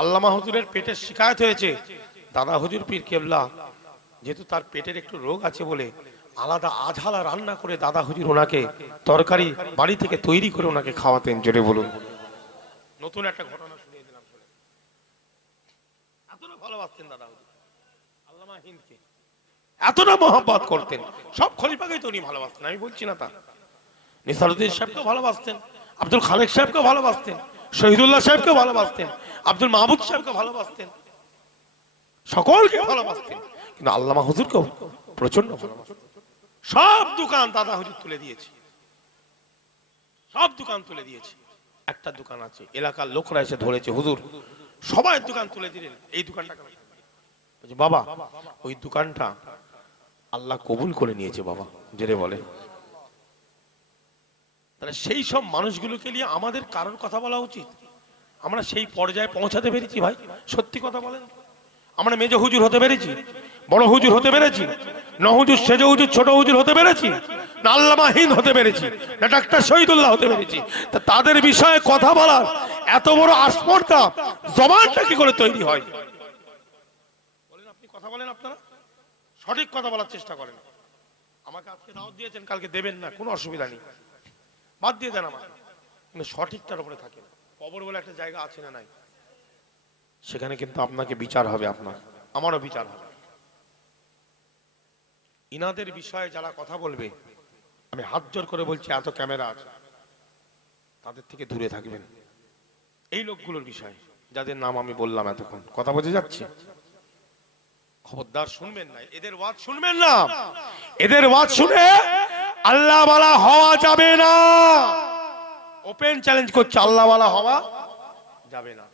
আল্লামা হুজুরের পেটের শিকায়ত হয়েছে। দাদা হুজুর পীর কেবলা যেহেতু তার পেটের একটু রোগ আছে বলে আলাদা আঝালা রান্না করে দাদা হুজুর ওনাকে তরকারি বাড়ি থেকে তৈরি করে ওনাকে খাওয়াতেন। জোরে বলুন। নতুন একটা ঘটনা শুনিয়ে দিলাম। এতটা ভালোবাসতেন দাদা হুজুর আল্লামা হিন্দকে, এতটা মহব্বত করতেন। সব খলিফাকেই তো উনি ভালোবাসতেন, আমি বলছি না তা। নিসারউদ্দিন সাহেবকেও ভালোবাসতেন, আব্দুল খালেক সাহেবকেও ভালোবাসতেন, শহীদুল্লাহ সাহেবকেও ভালোবাসতেন, আব্দুল মাহবুব সাহেবকে ভালোবাসতেন, সকলকে ভালোবাসতেন। কিন্তু আল্লামা হুজুরকেও প্রচন্ড ভালোবাসতেন। সব দোকান দাদা হুজুর তুলে দিয়েছে, সব দোকান তুলে দিয়েছে। একটা দোকান আছে, এলাকার লোকরা এসে ধরেছে, হুজুর সবাই দোকান তুলে দিলেন, এই দোকানটা বলছে বাবা ওই দোকানটা আল্লাহ কবুল করে নিয়েছে বাবা। জেরে বলে। তাহলে সেই সব মানুষগুলোকে নিয়ে আমাদের কারোর কথা বলা উচিত। আমরা সেই পর্যায়ে পৌঁছাতে পেরেছি ভাই? সত্যি কথা বলেন, আমরা মেজ হুজুর হতে পেরেছি? বড় হুজুর হতে পেরেছি? নহুজুর, সেজ হুজুর, ছোট হুজুর হতে পেরেছি? না আল্লামাহীন হতে পেরেছি? না ডাক্তার শহীদুল্লাহ হতে পেরেছি? তা তাদের বিষয়ে কথা বলার এত বড় আস্পর্ধা জবানটা কি করে তৈরি হয়? বলেন, আপনি কথা বলেন, আপনারা সঠিক কথা বলার চেষ্টা করেন। আমাকে আজকে দাওয়াত দিয়েছেন, কালকে দেবেন না, কোনো অসুবিধা নেই, বাদ দিয়ে দেন আমাকে, কিন্তু সঠিকটার উপরে থাকেন। কবর বলে একটা জায়গা আছে না নাই? সেখানে কিন্তু আপনাকে বিচার হবে, আপনার আমারও বিচার হবে। ইনাদের বিষয়ে যারা কথা বলবে, আমি হাত জোর করে বলছি, এত ক্যামেরা আছে, তাদের থেকে দূরে থাকবেন। এই লোকগুলোর বিষয়ে যাদের নাম আমি বললাম এতক্ষণ, কথা বোঝা যাচ্ছে? খবরদার শুনবেন না, এদের ওয়াজ শুনবেন না। এদের ওয়াজ শুনে আল্লাহ ওয়ালা হওয়া যাবে না। ওপেন চ্যালেঞ্জ করছে, আল্লাহ ওয়ালা হওয়া যাবে না।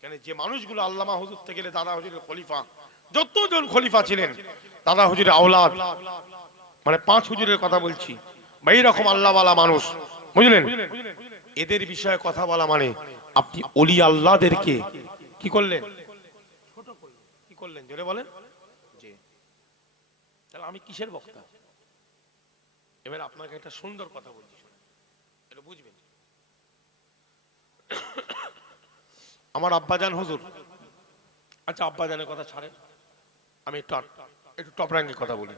কেন? যে মানুষগুলো আল্লামা হুজুর থেকে দাদা হুজুরের খলিফা, যতজন খলিফা ছিলেন দাদা হুজুরের আওলাদ, মানে 5 হুজুরের কথা বলছি, এই রকম আল্লাহ ওয়ালা মানুষ, বুঝলেন? এদের বিষয়ে কথা বলা মানে আপনি ওলি আল্লাহদেরকে কি করলেন? ছোট করলেন। কি করলেন জোরে বলেন? জি। তাহলে আমি কিসের বক্তা? এবার আপনাকে একটা সুন্দর কথা বলছি, এটা বুঝবেন। আমার আব্বাজান হুজুর, আচ্ছা আব্বাজানের কথা ছাড়েন, আমি একটু টপ র্যাঙ্কের কথা বলি।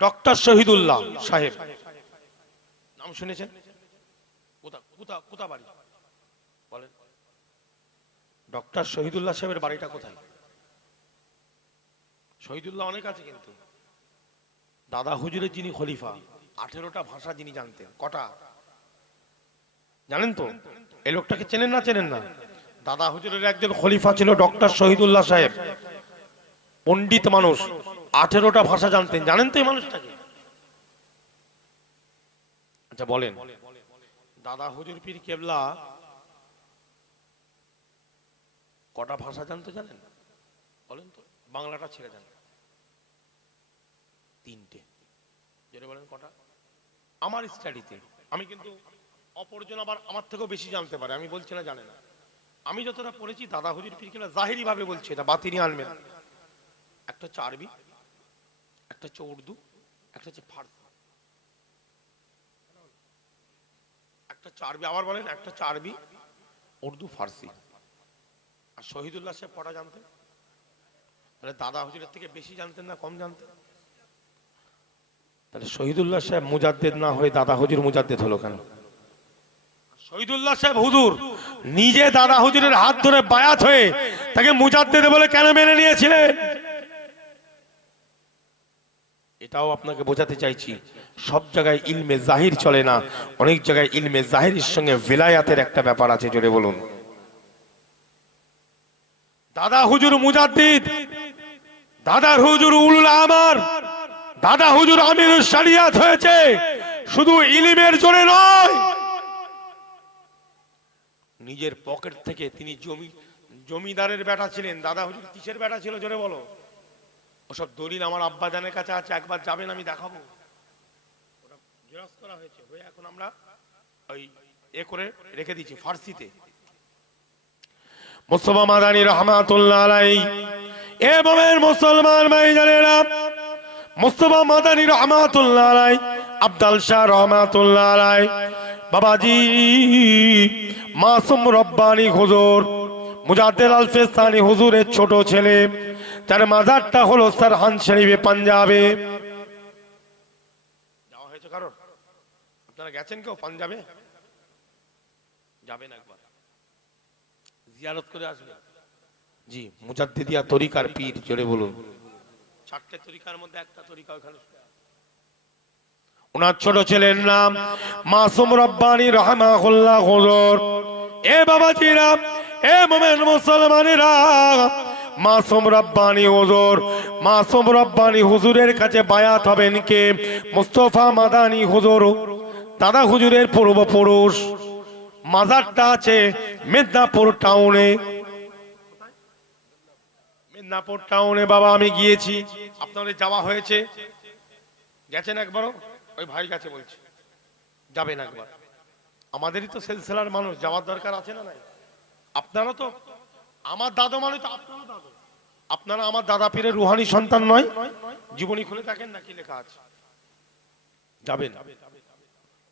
ডক্টর শহীদুল্লাহ সাহেব নাম শুনেছেন? কোথা বাড়ি বলেন? ডক্টর শহীদুল্লাহ সাহেবের বাড়িটা কোথায়? শহীদুল্লাহ অনেক আছে, কিন্তু দাদা হুজুরের যিনি খলিফা, 18টা ভাষা যিনি জানতেন। কটা জানেন তো? এই লোকটাকে চেনেন না? চেনেন না? দাদা হুজুরের একজন খলিফা ছিল ডক্টর শহীদুল্লাহ সাহেব, পণ্ডিত মানুষ, 18টা ভাষা জানতেন। জানেন তো এই মানুষটাকে? আচ্ছা বলেন, দাদা হুজুর পীর কেবলা কটা ভাষা জানতে জানেন? বলেন তো, বাংলাটা ছেড়ে দেন। 3টে। যেটা বলেন কটা? আমার স্টাডিতে, আমি কিন্তু অপরজন আবার আমার থেকেও বেশি জানতে পারে, আমি বলছি না জানে না। আমি যতটা পড়েছি দাদা হুজুর পীর কেবলা জাহিরি ভাবে বলছি, এটা বাতিনি আনবেন। একটা হচ্ছে আরবি, একটা হচ্ছে উর্দু, একটা হচ্ছে ফার্সি। একটা হচ্ছে আরবি, আবার বলেন, একটা হচ্ছে আরবি, উর্দু, ফার্সি। আর শহীদুল্লাহ সাহেব কটা জানতেন? তাহলে দাদা হুজুরের থেকে বেশি জানতেন না কম জানতেন? তাহলে শহীদুল্লাহ সাহেব মুজাদ্দেদ না হয়ে দাদা হুজুর মুজাদ্দেদ হলো কেন? শহীদুল্লাহ সাহেব হুজুর নিজে দাদা হুজুরের হাত ধরে বায়াত হয়ে তাকে মুজাদ্দেদ বলে কেন মেনে নিয়েছিলেন? এটাও আপনাকে বোঝাতে চাইছি, সব জায়গায় ইলমে জাহির চলে না, অনেক জায়গায় ইলমে জাহিরের সঙ্গে ভিলায়াতের একটা ব্যাপার আছে। জোরে বলুন। দাদা হুজুর মুজাদ্দিদ, দাদা হুজুর উলুল আমার, দাদা হুজুর আমিরুশ শরিয়াত হয়েছে শুধু ইলমের জোরে নয়, নিজের পকেট থেকে। তিনি জমিদারের বেটা ছিলেন। দাদা হুজুর কিসের বেটা ছিল জোরে বলো? ওসব দলিল আমার আব্বাজানের কাছে আছে, একবার যাবেন আমি দেখাবো। ওটা জেরক্স করা হয়েছে, হয়ে এখন আমরা ওই করে রেখে দিয়েছি ফার্সিতে। মুস্তাফা মাদানী রহমাতুল্লাহ আলাইহি এবং মুসলমান ভাইজানেরা, মুস্তাফা মাদানী রহমাতুল্লাহ আলাইহি, আব্দুল শাহ রহমাতুল্লাহ আলাইহি, বাবাজি মাসুম রব্বানী হুজুর মুজাদ্দেদ আল ফেস্তানি হুজুরের ছোট ছেলে, তার মাজারটা হলো সারহান শরীফে পাঞ্জাবে। যাওয়া হয়েছে কারণ? আপনারা গেছেন কেউ পাঞ্জাবে? যাবেন একবার, জিয়ারত করে আসবেন। জি, মুজাদ্দিদিয়া তরিকার পীর, জোরে বলুন। 4টে তরিকার মধ্যে একটা তরিকা ওখানে। ওনার ছোট ছেলের নাম মাসুম রব্বানী রাহমাহুল্লাহ হুজুর। এ বাবাজিরা, এ মোমেন মুসলমানেরা, মাসুম রব্বানী হুজুর, মাসুম রব্বানী হুজুরের কাছে বায়াত হবেন কে? মুস্তাফা মাদানী হুজুর, দাদা হুজুরের পূর্বপুরুষ। মাজারটা আছে মেদিনীপুর টাউনে। মেদিনীপুর টাউনে বাবা আমি গিয়েছি, আপনাদের যাওয়া হয়েছে? গেছেন একবারও? ওই ভাই কাছে বলছি, যাবেন একবার। আমাদেরই তো সিলসিলার মানুষ, যাওয়ার দরকার আছে না নাই? আপনারা তো আমার দাদা, মানে তো আপনারা দাদা, আপনারা আমার দাদা পীরের রুহানি সন্তান নয়? জীবনী খুলে দেখেন না কি লেখা আছে। যাবেন।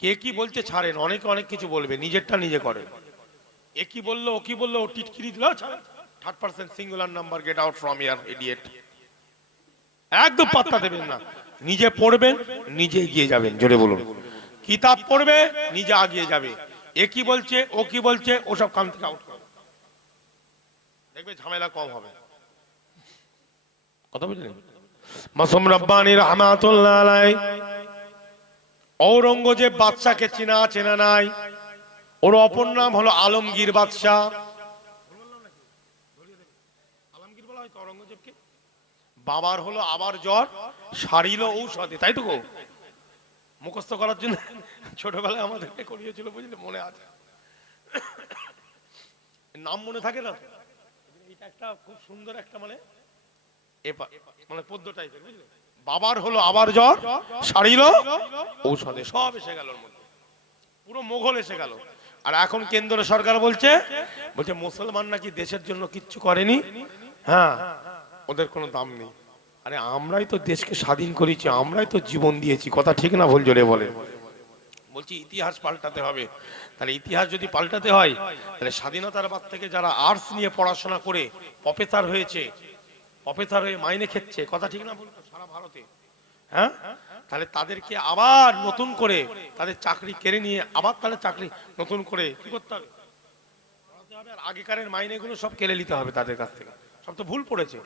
কে কি বলছে ছাড়েন, অনেকে অনেক কিছু বলবে, নিজেরটা নিজে করেন। এ কি বললো, ও কি বললো, ও টিটকিরি দিল, 3rd-person singular number, get out from here idiot. একদম পাত্তা দেবেন না, নিজে পড়বেন, নিজে এগিয়ে যাবেন, জোরে বলুন। কিতাব পড়বে, নিজে এগিয়ে যাবে। এ কি বলছে, ও কি বলছে, ওসব কাম থেকে আউট করবে, দেখবে ঝামেলা কম হবে। কথা বুঝলেন? মাসুম রব্বানী রাহমাতুল্লাহ আলাইহি ঔরঙ্গজেব বাদশাকে চেনা নাই? ওর অপর নাম হলো আলমগীর বাদশাহ। আলমগীর বলা হয় তো ঔরঙ্গজেবকে। বাবার হলো আবার জ্বর, সারিল ঔষধে, তাই তো গো? মুখস্থ করার জন্য ছোটবেলায় আমাদেরকে করিয়েছিল, বুঝলে, মনে আছে। নাম মনে থাকে না? এটা একটা খুব সুন্দর একটা মানে পদ্য টাইপের, বুঝলে। বাবার হলো আবার জ্বর, সারিল ঔষধে, সব এসে গেল ওর মধ্যে, পুরো মোগল এসে গেল। আর এখন কেন্দ্র সরকার বলছে মুসলমান নাকি দেশের জন্য কিচ্ছু করেনি, হ্যাঁ, ওদের কোনো দাম নেই। আরে আমরাই তো দেশকে স্বাধীন করেছি, আমরাই তো জীবন দিয়েছি, কথা ঠিক না ভুল? জোরে বলে। বলছি ইতিহাস পাল্টাতে হবে। তাহলে ইতিহাস যদি পাল্টাতে হয়, তাহলে স্বাধীনতার বাদ থেকে যারা আর্টস নিয়ে পড়াশোনা করে প্রফেসর হয়েছে, প্রফেসর হয়ে মাইনে খেচ্ছে, কথা ঠিক না ভুল সারা ভারতে, হ্যাঁ, তাহলে তাদেরকে আবার নতুন করে তাদের চাকরি কেড়ে নিয়ে আবার তাহলে চাকরি নতুন করে কি করতে হবে? আর আগেকারের মাইনেগুলো সব কেড়ে নিতে হবে তাদের কাছ থেকে। সব তো ভুল পড়েছে,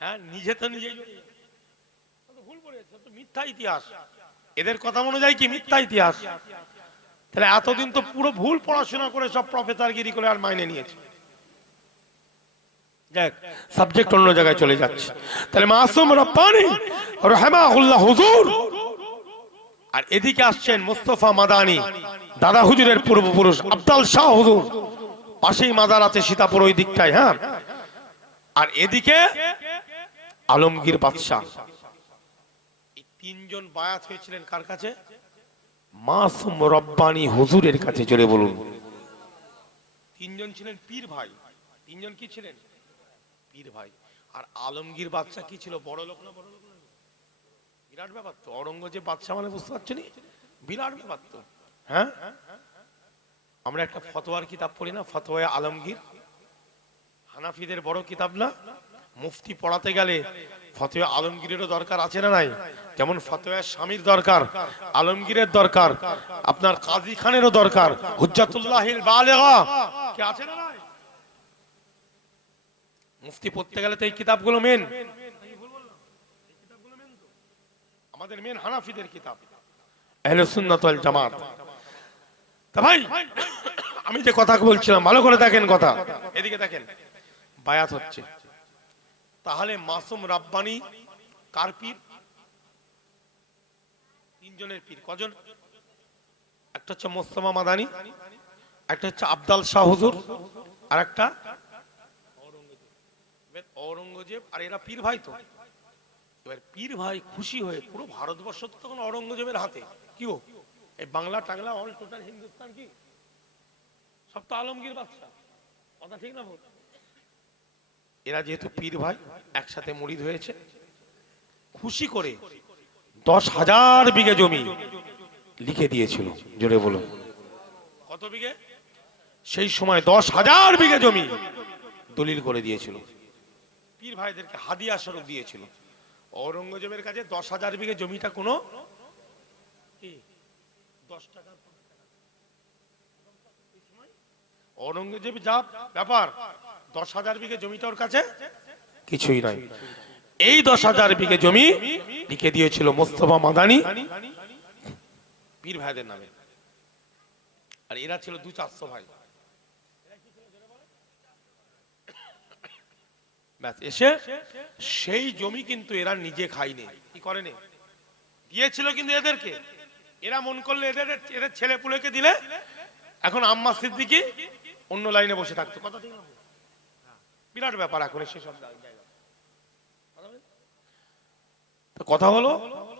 হ্যাঁ, নিজে তো নিজেই ভুল পড়েছে, তো মিথ্যা ইতিহাস। এদের কথা অনুযায়ী কি মিথ্যা ইতিহাস? তাহলে এতদিন তো পুরো ভুল পড়াশোনা করে সব প্রফেসরগিরি করে আর মাইনে নিয়েছে। সাবজেক্ট অন্য জায়গায় চলে যাচ্ছে। তাহলে মাসুম রব্বানী রাহমাহুল্লাহ হুজুর, আর এদিকে আসছেন মুস্তাফা মাদানী, দাদা হুজুরের পূর্বপুরুষ আফজাল শাহ হুজুর, পাশেই মাজার আছে সীতাপুর ওই দিকটায়, হ্যাঁ। আর এদিকে আলমগীর বাদশাহ। এই তিনজন বায়াত হয়েছিলেন কার কাছে? মাসুম রব্বানী হুজুরের কাছে, জোরে বলুন। তিনজন ছিলেন পীর ভাই। তিনজন কি ছিলেন? পীর ভাই। আর আলমগীর বাদশাহ কি ছিল? বড় লোক না? বড় লোক না? বিরাট ব্যাপার তো। ঔরঙ্গজেব বাদশাহ মানে বুঝতে পারছেন, বিরাট ব্যাপার তো, হ্যাঁ। আমরা একটা ফতোয়ার কিতাব পড়ি না, ফতোয়া আলমগীর, হানাফিদের বড় কিতাব না? মুফতি পড়াতে গেলে ফতোয়া আলমগীরেরও দরকার আছে না নাই? যেমন ফতোয়া স্বামীর দরকার, আলমগীরের দরকার, আপনার কাজী খানেরও দরকার, হুজ্জাতুল্লাহিল বালিগা কি আছে না নাই? মুফতি পড়তে গেলে তো এই কিতাবগুলো মেন, আমাদের মেন হানাফিদের কিতাব, আহলে সুন্নাত ওয়াল জামাত। তা ভাই, আমি যে কথা বলছিলাম ভালো করে দেখেন, কথা এদিকে দেখেন, বায়াত হচ্ছে। তাহলে মাসুম রব্বানী কার পীর? তিনজনের পীর। কজন? একটা হচ্ছে মুস্তাফা মাদানী, একটা হচ্ছে আফজাল শাহ হুজুর, আর একটা ঔরঙ্গজেব। আর এরা পীর ভাই তো। এবার পীর ভাই খুশি হয়ে পুরো ভারতবর্ষ তো তখন ঔরঙ্গজেবের হাতে, কি ও এই বাংলা টাংলা অল টোটাল হিন্দুস্তান কি সব তো আলমগীর বাদশাহ, কথা ঠিক না ভুল? এরা যেহেতু পীর ভাই একসাথে মুরিদ হয়েছে, খুশি করে 10,000 বিঘে জমি লিখে দিয়েছিল, জোরে বলো। কত বিঘে? সেই সময় 10,000 বিঘে জমি দলিল করে দিয়েছিল, পীর ভাইদেরকে হাদিয়া স্বরূপ দিয়েছিল। ঔরঙ্গজেবের কাছে 10,000 বিঘে জমিটা কোনো 10 টাকা, ঔরঙ্গজেব যা ব্যাপার, 10,000 বিঘে জমিটা ওর কাছে কিছুই নাই। এই 10,000 বিঘে জমি লিখে দিয়েছিল মোস্তফা মাদানি পীর ভাইদের নামে। আর এরা ছিল 200-400 ভাই। ব্যাস, এসে সেই জমি কিন্তু এরা নিজে খায়নি, কি করেনি, দিয়েছিল কিন্তু এদেরকে। এরা মন করলে এদের ছেলে পুলেকে দিলে এখন আম্মা সিদ্দিকী অন্য লাইনে বসে থাকতো। কথা ঠিক না? বিরাট ব্যাপার এখন সেসব জায়গা। কথা হলো,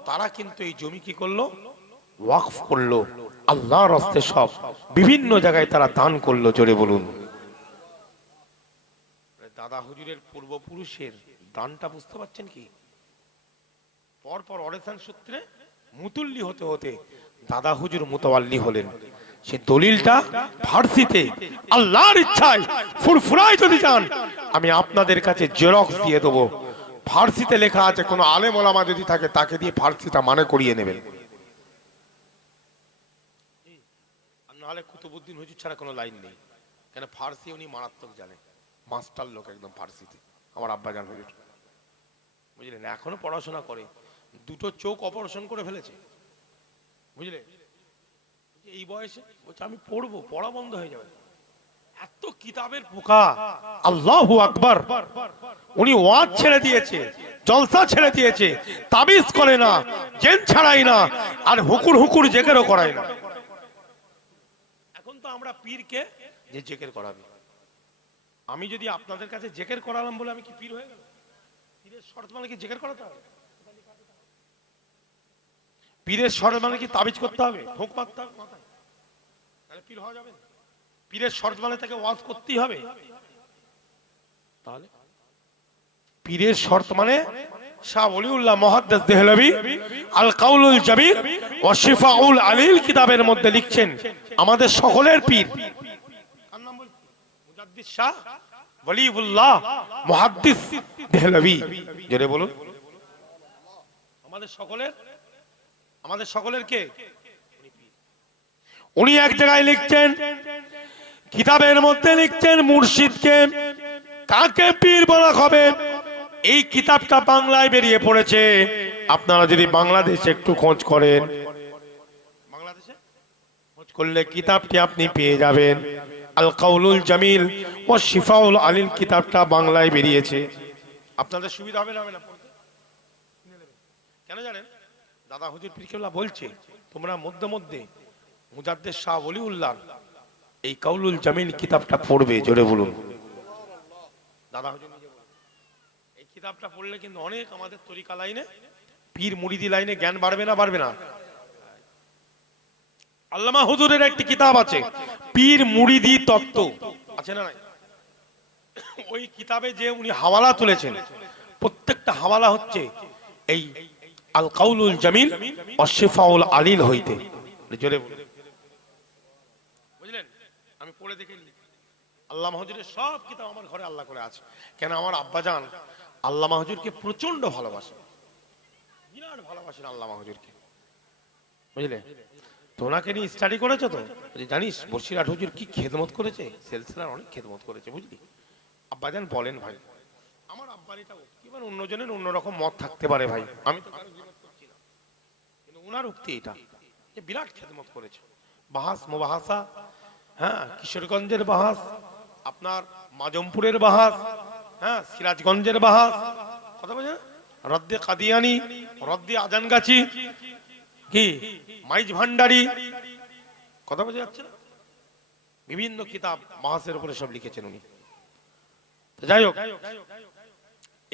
তারা কিন্তু এই জমি কি করলো, ওয়াকফ করলো আল্লাহর রাস্তে, সব বিভিন্ন জায়গায় তারা দান করলো। জোরে বলুন। দাদা হুজুরের পূর্বপুরুষের দানটা বুঝতে পারছেন কি? পরপর অরেসান সূত্রে মুতুল্লি হতে হতে দাদা হুজুর মুতাওয়াল্লি হলেন। সে দলিলটা ফার্সিতে আল্লাহর ইচ্ছায় ফুরফুরায় যদি যান, আমি আপনাদের কাছে জেরক্স দিয়ে দেবো। ফার্সিতে লেখা আছে, কোনো আলেম ওলামা যদি থাকে তাকে দিয়ে ফার্সিটা মানে করিয়ে নেবেন। নাহলে কুতুবউদ্দিন হুজুর ছাড়া কোনো লাইন নেই, কেন ফার্সি উনি মারাত্মক জানে, মাস্টার লোক একদম ফার্সিতে। আমার আব্বা জান হুজুর, বুঝলেন, এখনো পড়াশোনা করে, দুটো চোখ অপারেশন করে ফেলেছে, বুঝলে, এই বয়সে বলছে আমি পড়বো, পড়া বন্ধ হয়ে যাবে, এত কিতাবের পোকা। আল্লাহু আকবার। উনি ওয়াজ ছেড়ে দিয়েছে, জলসা ছেড়ে দিয়েছে, তাবিজ করে না, জেন ছাড়াই না, আর হুকুর হুকুর জেকেরও করাই না। এখন তো আমরা পীরকে যে জেকের করাবে, আমি যদি আপনাদের কাছে জেকের করালাম বলে আমি কি পীর হয়ে গেল? পীরের শর্ত মানে কি জেকের করাতে হবে? পীরের শর্ত মানে কি তাবিজ করতে হবে, ঢোক মারতে হবে মাথায়, তাহলে পীর হওয়া যাবে না? পীরের শর্ত মানে তাকে ওয়াজ করতেই হবে? তাহলে পীরের শর্ত মানে শাহ ওলিউল্লাহ মুহাদ্দিস দেহলভী আল কাউলুল জাবির ওয়া শিফাউল আলিল কিতাবের মধ্যে লিখছেন, আমাদের সকলের পীর কার নাম বলছি? মুজাদ্দিদ শাহ ওলিউল্লাহ মুহাদ্দিস দেহলভী। জোরে বলুন। আমাদের সকলের কে? উনি এক জায়গায় লিখছেন, কিতাবের মধ্যে লিখছেন, মুর্শিদকে কাকে পীর বলা হবে। এই কিতাবটা বাংলায় বেরিয়ে পড়েছে, আপনারা যদি বাংলাদেশে একটু খোঁজ করেন, বাংলাদেশে খোঁজ করলে কিতাবটি আপনি পেয়ে যাবেন। আল কাউলুল জামিল ও শিফাউল আলিল কিতাবটা বাংলায় বেরিয়েছে। আপনাদের সুবিধা হবে না পড়তে? কেন জানেন? দাদা হুজুর পীর কেবলা বলছে, তোমরা মধ্যে মধ্যে মুজাদ্দিদ শাহ ওলিউল্লাহ এই কাউলুল জামিল কিতাবটা পড়বে। জোরে বলুন। দাদা হুজুর নিজে বলেন, এই কিতাবটা পড়লে কিন্তু অনেক আমাদের তরিকা লাইনে, পীর মুরিদি লাইনে জ্ঞান বাড়বে না? বাড়বে না? আল্লামা হুজুরের একটি কিতাব আছে, পীর মুরিদি তত্ত্ব, আছে না নাই? ওই কিতাবে যে উনি হাওয়ালা তুলেছেন, প্রত্যেকটা হাওয়ালা হচ্ছে এই আল কাউলুল জামিল ওয়া শিফাউল আলিল হইতে। জোরে বলুন। বুঝলেন? আমি পড়ে দেখে নিই, আল্লামা হুজুরের সব কিতাব আমার ঘরে আল্লাহ করে আছে। কেন আমার আব্বাজান আল্লামা হুজুরকে প্রচন্ড ভালোবাসেন, বিরাট ভালোবাসেন আল্লামা হুজুরকে, বুঝলে। তো ওনাকে নিয়ে স্টাডি করেছো তো, জানিস বসিরহাট হুজুর কি খেদমত করেছে, সিলসিলার অনেক খেদমত করেছে, বুঝলি। আব্বাজান বলেন, ভাই আমার আব্বার এটা উক্তি, মানে অন্যজনের অন্যরকম মত থাকতে পারে ভাই, আমি তো কারো বিরোধ করছি না, কিন্তু ওনার উক্তি এটা যে বিরাট খেদমত করেছে। বাহাস মুবাহাসা, হ্যাঁ, কিশোরগঞ্জের বাহাস, আপনার মাজমপুরের বাহাস, হ্যাঁ, সিরাজগঞ্জের বাহাস, কথা বলছেন, রদ্দে কাদিয়ানি, রদ্দে আজানগাছি, কি মাইজ ভান্ডারি, কথা বোঝা যাচ্ছে না? বিভিন্ন কিতাব বাহাসের উপরে সব লিখেছেন উনি। যাই হোক,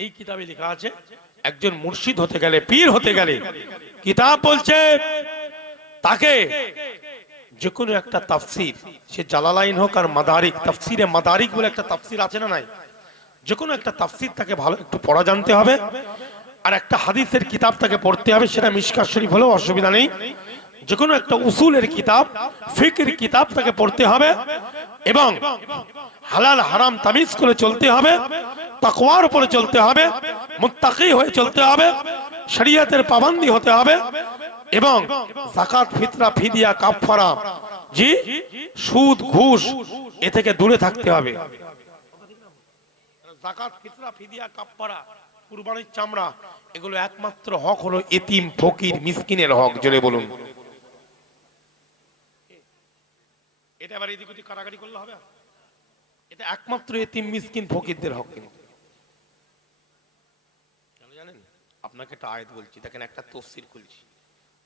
এই কিতাবে লেখা আছে, একজন মুর্শিদ হতে গেলে, পীর হতে গেলে, কিতাব বলছে তাকে যে কোনো একটা তাফসির, সে জালালাইন হোক আর মাদারিক, তাফসিরে মাদারিক বলে একটা তাফসির আছে না নাই, যে কোনো একটা তাফসির তাকে ভালো একটু পড়া জানতে হবে, আর একটা হাদিসের কিতাব তাকে পড়তে হবে, সেটা মিশকাত শরীফ হলেও অসুবিধা নেই। যে কোনো একটা উসুলের কিতাব, ফিকহের কিতাব তাকে পড়তে হবে এবং হালাল হারাম তামিজ করে চলতে হবে, তাকওয়ার উপরে চলতে হবে, মুত্তাকি হয়ে চলতে হবে, শরীয়তের পাবন্দি হতে হবে এবং যাকাত, ফিতরা, ফিদিয়া, কাফারা, জি, সুদ, ঘুষ এ থেকে দূরে থাকতে হবে। যাকাত, ফিতরা, ফিদিয়া, কাফারা, কুরবানির চামড়া, এগুলো একমাত্র হক হলো এতিম, ফকির, মিসকিনের হক। জোরে বলুন। এটা আবার এদিক ওদিক কাটাকাটি করলে হবে? এটা একমাত্র এতিম, মিসকিন, ফকিরদের হক। কিন্তু কেন জানেন? আপনাকে একটা আয়াত বলছি, দেখেন, একটা তাফসীর খুলছি,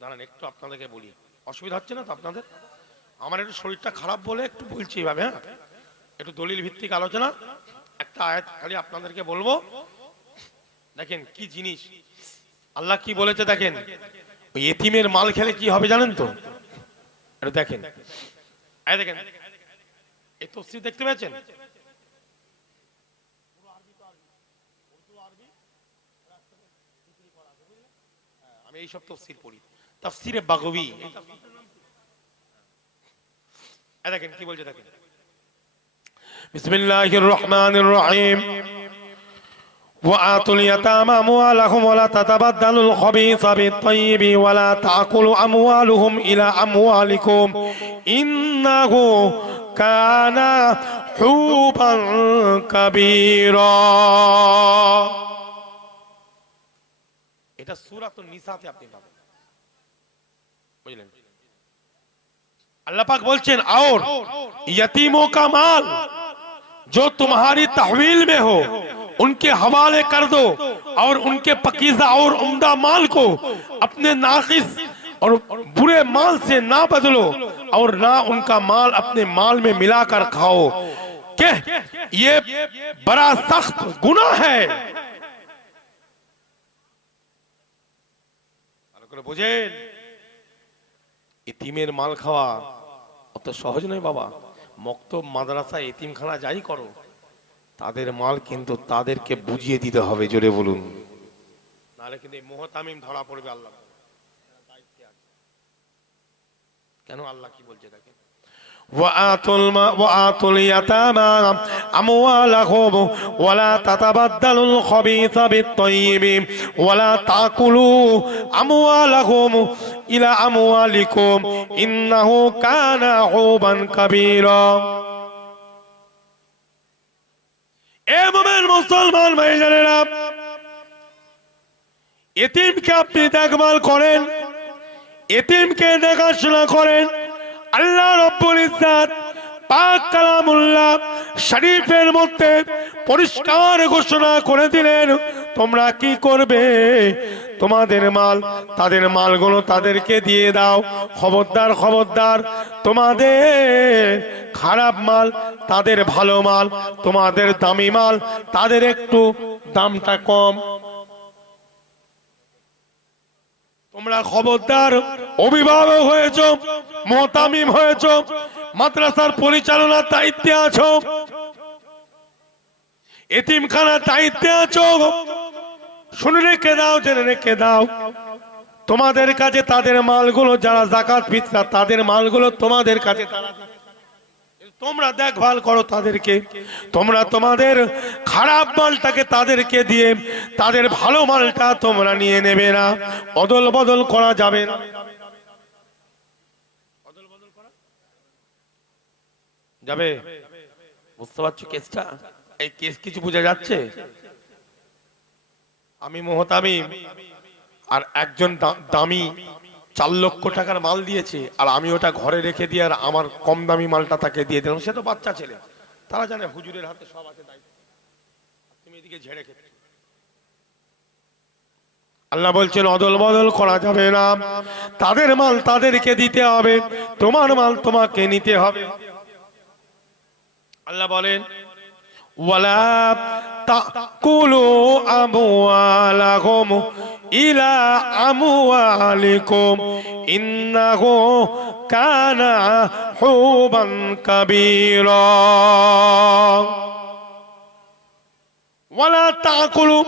জানেন, একটু আপনাদেরকে বলি, অসুবিধা হচ্ছে না তো আপনাদের? আমার একটু শরীরটা খারাপ বলে একটু বলছি এইভাবে, হ্যাঁ, একটু দলিল ভিত্তিক আলোচনা। একটা আয়াত খালি আপনাদেরকে বলবো, দেখেন কি জিনিস আল্লাহ কি বলেছে। দেখেন, ওই এতিমের মাল খেলে কি হবে জানেন তো? একটু দেখেন, এই দেখেন, এই তাফসীর দেখতে পেয়েছেন? আমি এই সব তাফসীর পড়ি, তাফসীরে বাগবী। এই দেখেন কি বলছে, দেখেন, বিসমিল্লাহির রহমানির রহিম, وآتوا اليتامى أموالهم ولا تتبدلوا الخبيث بالطيب ولا تأكلوا أموالهم إلى أموالكم إنه كان حوبا كبيرا। এটা সূরাতুন নিসাতে আপনি পাবেন, বুঝলেন? अल्लाह पाक बोलছেন, और यतीमों का माल जो तुम्हारी तहवील में हो उनके हवाले कर दो और उनके पकीज़ा और उम्दा माल को अपने नाकिस और बुरे माल से ना बदलो और ना उनका माल अपने माल में मिलाकर खाओ, कि ये बड़ा सख्त गुनाह है। বুঝেন, এতিমের মাল খাওয়া অত সহজ নয় বাবা। মক্তব, মাদ্রাসা, এতিমখানা যাই করো, তাদের মাল কিন্তু তাদেরকে বুঝিয়ে দিতে হবে। জোরে বলুন, নাহলে কিন্তু এই মুহতামিম ধরা পড়বে। আল্লাহ কেন, আল্লাহ কি বলছে দেখেন, وآتوا اليتامى أموالهم ولا تتبدلوا الخبيث بالطيب ولا تأكلوا أموالهم إلى أموالكم إنه كان حوبا كبيرا। এ মুমিন মুসলমান ভাইজানেরা, এতিমকে আপনি দেখভাল করেন, এতিমকে দেখাশোনা করেন। আল্লাহ রাব্বুল ইজ্জত পাক কালামুল্লাহ শরীফের মধ্যে পরিষ্কার ঘোষণা করে দিলেন, তোমরা কি করবে? তোমাদের মাল, তাদের মালগুলো তাদেরকে দিয়ে দাও। খবরদার, খবরদার, তোমাদের খারাপ মাল তাদের ভালো মাল, তোমাদের দামি মাল তাদের একটু দামটা কম। তোমরা খবরদার, অভিভাবক হয়েছ, মুহতামিম হয়েছ, মাদ্রাসার পরিচালনার দায়িত্বে আছো, এতিমখানার দায়িত্বে আছো, শুনে রেখে দাও, জেনে রেখে দাও, তোমাদের কাছে তাদের মালগুলো, যারা যাকাত ফিতরা, তাদের মালগুলো তোমাদের কাছে, তোমরা দেখভাল করো তাদেরকে। তোমরা তোমাদের খারাপ মালটাকে তাদেরকে দিয়ে তাদের ভালো মালটা তোমরা নিয়ে নেবে না, অদল বদল করা যাবে না। অদল বদল করা যাবে? বুঝতে পারছো কেসটা? এই কেস কিছু বোঝা যাচ্ছে? আমি মুহতামিম আর একজন দামি 4 লক্ষ টাকার মাল দিয়েছে, আর আমি ওটা ঘরে রেখে দিয়ে আর আমার কম দামি মালটা তাকে দিয়ে দিলাম। সে তো বাচ্চা ছেলে, তারা জানে হুজুরের হাতে সব আছে দায়িত্ব, তুমি এদিকে ঝেড়ে খেতে। আল্লাহ বলছেন অদল বদল করা যাবে না, তাদের মাল তাদেরকে দিতে হবে, তোমার মাল তোমাকে নিতে হবে। আল্লাহ বলেন, ওয়ালা তাকুলু আমওয়ালাকুম ইলা আমওয়ালিকুম ইন্নাহু কানা হুবান কাবীরা। ওয়ালা তাকুলু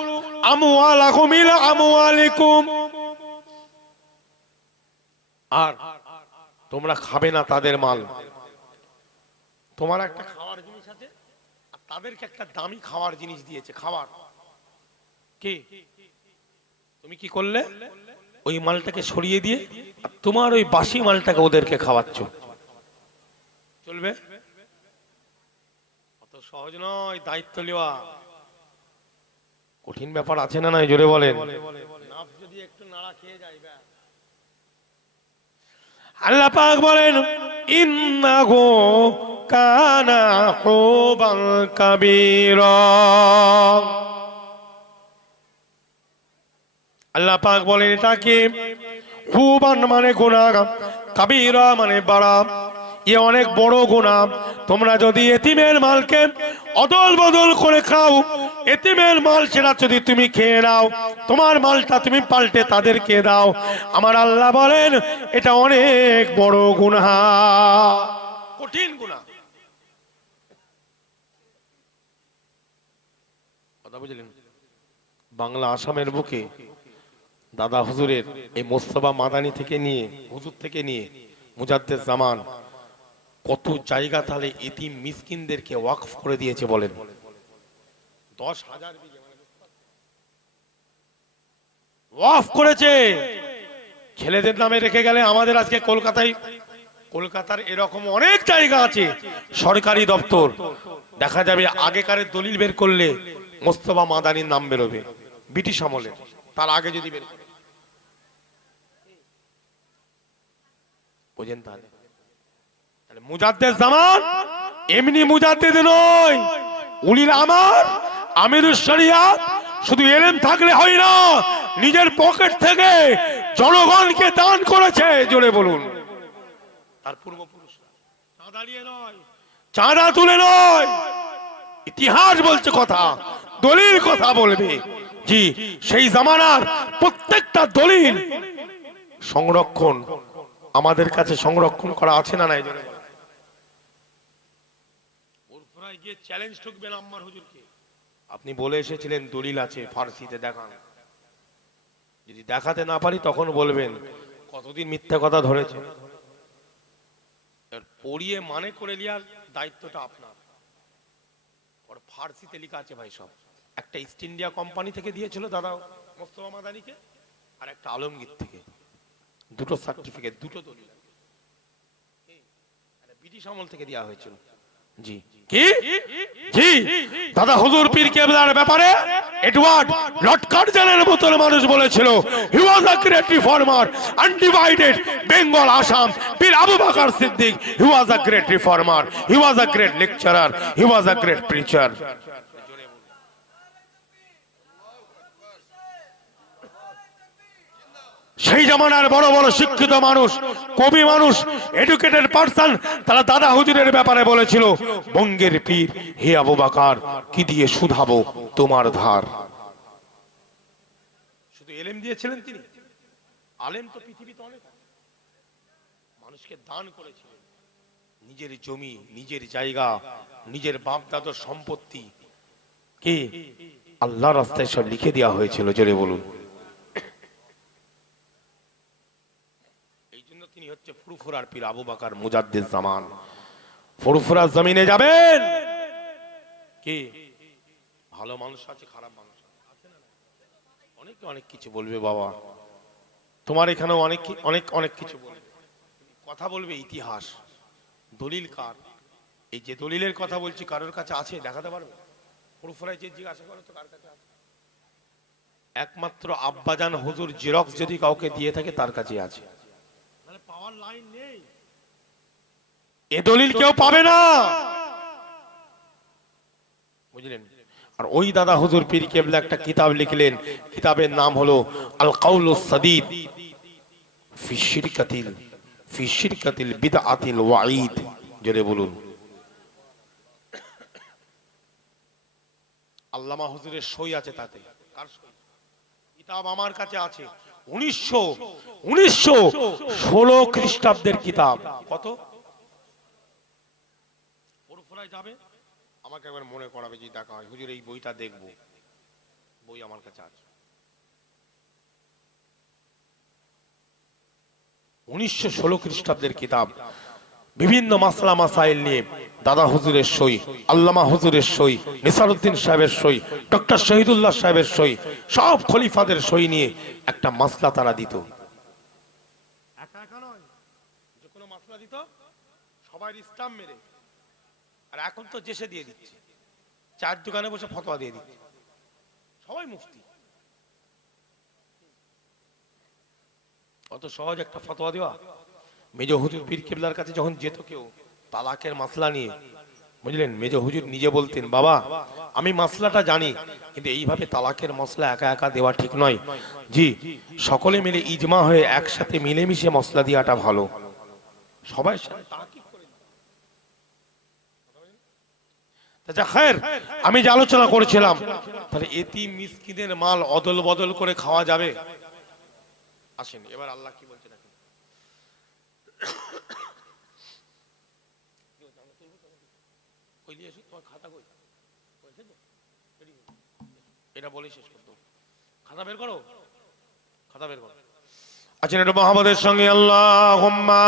আমওয়ালাকুম ইলা আমওয়ালিকুম, আর তোমরা খাবে না তাদের মাল। তোমার একটা খাওয়ার জিনিস আছে, আর তাদেরকে একটা দামি খাওয়ার জিনিস দিয়েছে, খাবার কি তুমি কি করলে? ওই মালটাকে সরিয়ে দিয়ে আর তোমার ওই বাসি মালটাকে ওদেরকে খাওয়াচ্ছ। চলবে? অত সহজ নয় দায়িত্ব নেওয়া, কঠিন ব্যাপার আছে না নয়, জোরে বলেন। নাফ যদি একটু নাড়া খেয়ে যায়, আল্লাহ পাক বলেন ইন্নাহু কানা হুবান কাবীরা। আল্লাহ পাক বলেন এটাকে হুবান মানে গুনাহ, কাবীরা মানে বড়, এ অনেক বড় গুনাহ। তোমরা যদি এতিমের মালকে অদল বদল করে খাও, এতিমের মাল সেটা যদি তুমি খেয়ে নাও, তোমার মালটা তুমি পাল্টে তাদেরকে দাও, আমার আল্লাহ বলেন এটা অনেক বড় গুনাহ, কঠিন গুনাহ। কথা বুঝলেন? বাংলা আসামের বুকে দাদা হুজুরের এই মোস্তফা মাদানী থেকে নিয়ে, হুজুর থেকে নিয়ে মুজাদ্দেদ জামান কত জায়গা তাহলে এতিম মিসকিনদেরকে ওয়াকফ করে দিয়েছে বলেন। 10,000 বিঘে ওয়াকফ করেছে, ছেলেদের নামে রেখে গেলে। আমাদের আজকে কলকাতার এরকম অনেক জায়গা আছে সরকারি দপ্তর, দেখা যাবে আগেকারের দলিল বের করলে মোস্তফা মাদানীর নাম বেরোবে, ব্রিটিশ আমলে। তার আগে যদি বের করে বুঝেন, তাহলে মুজাদ্দেদ জামান এমনি মুজাদ্দেদ নয়, উলিল আমার আমিরুশ শরিয়াত। শুধু এলেম থাকলে হয় না, নিজের পকেট থেকে জনগণকে দান করেছে, জোরে বলুন। তার পূর্বপুরুষরা চাঁদা দিয়ে নয়, চাঁদা তুলে নয়, ইতিহাস বলছে কথা, দলিল কথা বলবে। জি, সেই জামানার প্রত্যেকটা দলিল সংরক্ষণ আমাদের কাছে সংরক্ষণ করা আছে না নাই? গিয়ে চ্যালেঞ্জ ঠুকবেন আম্মার হুজুরকে, আপনি বলে এসেছিলেন দলিল আছে ফার্সিতে, দেখান। যদি দেখাতে না পারি তখন বলবেন কতদিন মিথ্যা কথা ধরেছে। পড়িয়ে মানে করে লিয়ার দায়িত্বটা আপনার। ফার্সিতে লেখা আছে ভাই সব। একটা ইস্ট ইন্ডিয়া কোম্পানি থেকে দিয়েছিল দাদা মোস্তফা মাদানীকে, আর একটা আলমগীর থেকে, দুটো সার্টিফিকেট, দুটো দলিল ব্রিটিশ আমল থেকে দেওয়া হয়েছিল। জি কি জি, দাদা হুজুর পীর কেবলার ব্যাপারে এডওয়ার্ড লর্ড কার্জনের মতো মানুষ বলেছিল, he was a great reformer, undivided Bengal Assam. Pir Abu Bakr Siddique, he was a great reformer, he was a great lecturer, he was a great preacher. সেই জামানার বড় বড় শিক্ষিত মানুষ, কবি মানুষ, এডুকেটেড পারসন, তারা দাদা হুজুরের ব্যাপারে বলেছিল, বঙ্গের পীর হে আবু বকর, কি দিয়ে শুধাবো তোমার ধার। শুধু এলেম দিয়েছিলেন তিনি, আলেম তো পৃথিবীতে অনেক মানুষকে দান করেছিলেন। নিজের জমি, নিজের জায়গা, নিজের বাপ দাদার সম্পত্তি কে আল্লাহর রাস্তায় সব লিখে দেওয়া হয়েছিল, জোরে বলুন। তিনি হচ্ছে ফুরফুরার পীর আবু বকর মুজাদ্দেদ জামান। ফুরফুরার জমিনে যাবেন, কি ভালো মানুষ আছে, খারাপ মানুষ আছে, অনেকে অনেক কিছু বলবে বাবা, তোমার এখানেও অনেক অনেক অনেক কিছু বলবে, কথা বলবে ইতিহাস, দলিল কার। এই যে দলিলের কথা বলছি কারোর কাছে আছে, দেখাতে পারবে? ফুরফুরায় যে জিজ্ঞাসা করো তো কার কাছে আছে? একমাত্র আব্বাজান হুজুর জেরক্স যদি কাউকে দিয়ে থাকে তার কাছে আছে, পাওয়ার লাইন নেই, এ দলিল কেউ পাবে না, বুঝলেন? আর ওই দাদা হুজুর পীর কেবলা একটা কিতাব লিখলেন, কিতাবের নাম হলো আল কাউলুস সাদীদ ফি শিরকাতিল বিদআতিল ওয়াঈদ, জোরে বলুন। আল্লামা হুজুরের সই আছে তাতে। কার সই? কিতাব আমার কাছে আছে, 1916 খ্রিস্টাব্দের কিতাব। কত? ফুরফুরায় যাবে, আমাকে একবার মনে করাবে, যে দেখা হয় হুজুর এই বইটা দেখবো, বই আমার কাছে আছে। 1916 খ্রিস্টাব্দের কিতাব, বিভিন্ন মাসলা মাসাইল নিয়ে দাদা হুজুরের সই, আল্লামা হুজুরের সই, নিসারউদ্দিন সাহেবের সই, ডক্টর শহীদুল্লাহ সাহেবের সই, সব খলিফাদের সই নিয়ে একটা মাসলা তারা দিত। একা একা নয়, যে কোনো মাসলা দিত সবাই স্টাম্প মেরে। আর এখন তো জেসে দিয়ে দিচ্ছে, চার দোকানে বসে ফতোয়া দিয়ে দিচ্ছে, সবাই মুফতি। অত সহজ একটা ফতোয়া দেওয়া। মেজ হুজুর পীর কেবলার কাছে যখন যেত কেউ তালাকের মাসলা নিয়ে, বুঝলেন, মেজ হুজুর নিজে বলতেন, বাবা আমি মাসলাটা জানি, কিন্তু এইভাবে তালাকের মশলা একা একা দেওয়া ঠিক নয়, জি সকলে মিলে ইজমা হয়ে একসাথে মিলেমিশে মশলা দেওয়াটা ভালো। সবাই আমি যে আলোচনা করেছিলাম, তাহলে এতিম মিসকিনের মাল অদল বদল করে খাওয়া যাবে? আসেন এবার আল্লাহ কি বলছে দেখেন। এটা বলেই শেষ করতো, খাতা বের করো, খাতা বের করো। আচ্ছা এটা মহাবতের সঙ্গে আল্লাহুম্মা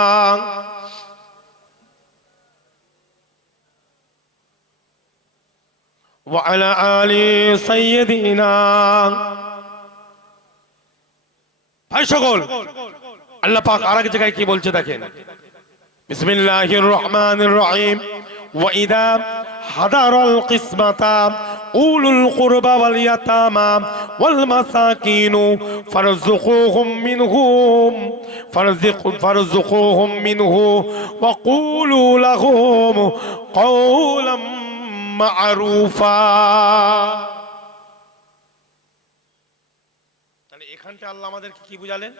ওয়া আলা আলি সাইয়্যিদিনা। ভাই সকল, আল্লাহ পাক আরেক জায়গায় কি বলছে দেখেন, বিসমিল্লাহির রহমানির রহিম, ওয়া ইদা হাদারাল কিসমাতা উলুল কুরবা ওয়াল ইয়াতামা ওয়াল মাসাকিন ফারযুকুহুম মিনহু ওয়া কুলু লাহুম কাওলাম মা'রুফা। তাহলে এখানটা আল্লাহ আমাদেরকে কি বুঝালেন?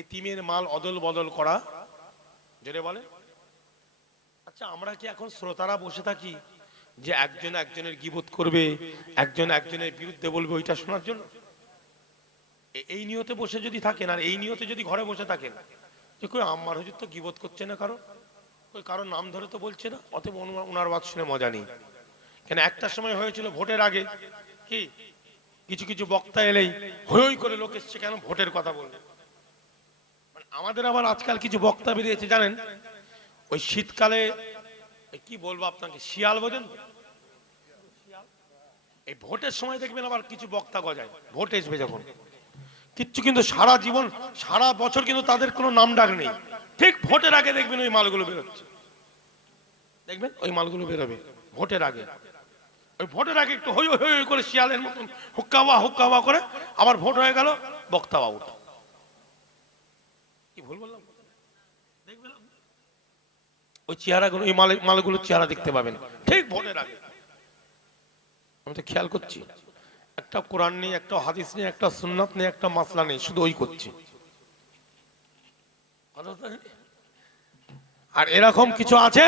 এতিমের মাল অদল বদল করা, জোরে বলে। আচ্ছা আমরা কি এখন শ্রোতারা বসে থাকি যে একজন একজনের গীবত করবে, একজন একজনের বিরুদ্ধে বলবে ওইটা শোনার জন্য? এই নিয়তে বসে যদি থাকেন, আর এই নিয়তে যদি ঘরে বসে থাকেন যে কই আম্মার হুজুর তো গীবত করছে না, কারো নাম ধরে তো বলছে না, অতএব ওনার ওয়াজ শুনে মজা নেই। কেন একটা সময় হয়েছিল ভোটের আগে কি কিছু কিছু বক্তা এলেই হই হই করে লোক এসছে কেন ভোটের কথা বলবে। আমাদের আবার আজকাল কিছু বক্তা বেরিয়েছে জানেন, ওই শীতকালে কি বলবো আপনাকে, শিয়াল বোঝেন, এই ভোটের সময় দেখবেন আবার কিছু বক্তা গজায়, ভোট আসবে যখন কিচ্ছু, কিন্তু সারা জীবন সারা বছর কিন্তু তাদের কোনো নাম ডাক নেই, ঠিক ভোটের আগে দেখবেন ওই মালগুলো বেরোচ্ছে, দেখবেন ওই মালগুলো বেরোবে ভোটের আগে। ওই ভোটের আগে একটু হই হই হই করে শিয়ালের মতন হুক্কাওয়া করে, আবার ভোট হয়ে গেল বক্তা আউট। কি ভুল বললাম? দেখবেন ওই চেহারাগুলো, ওই মালগুলোর চেহারা দেখতে পাবেন ঠিক ভোটের আগে। আমি তো খেয়াল করছি, একটা কোরআন নেই, একটা হাদিস নেই, একটা সুন্নাত নেই, একটা মাসলা নেই, শুধু ওই করছে। আর এরকম কিছু আছে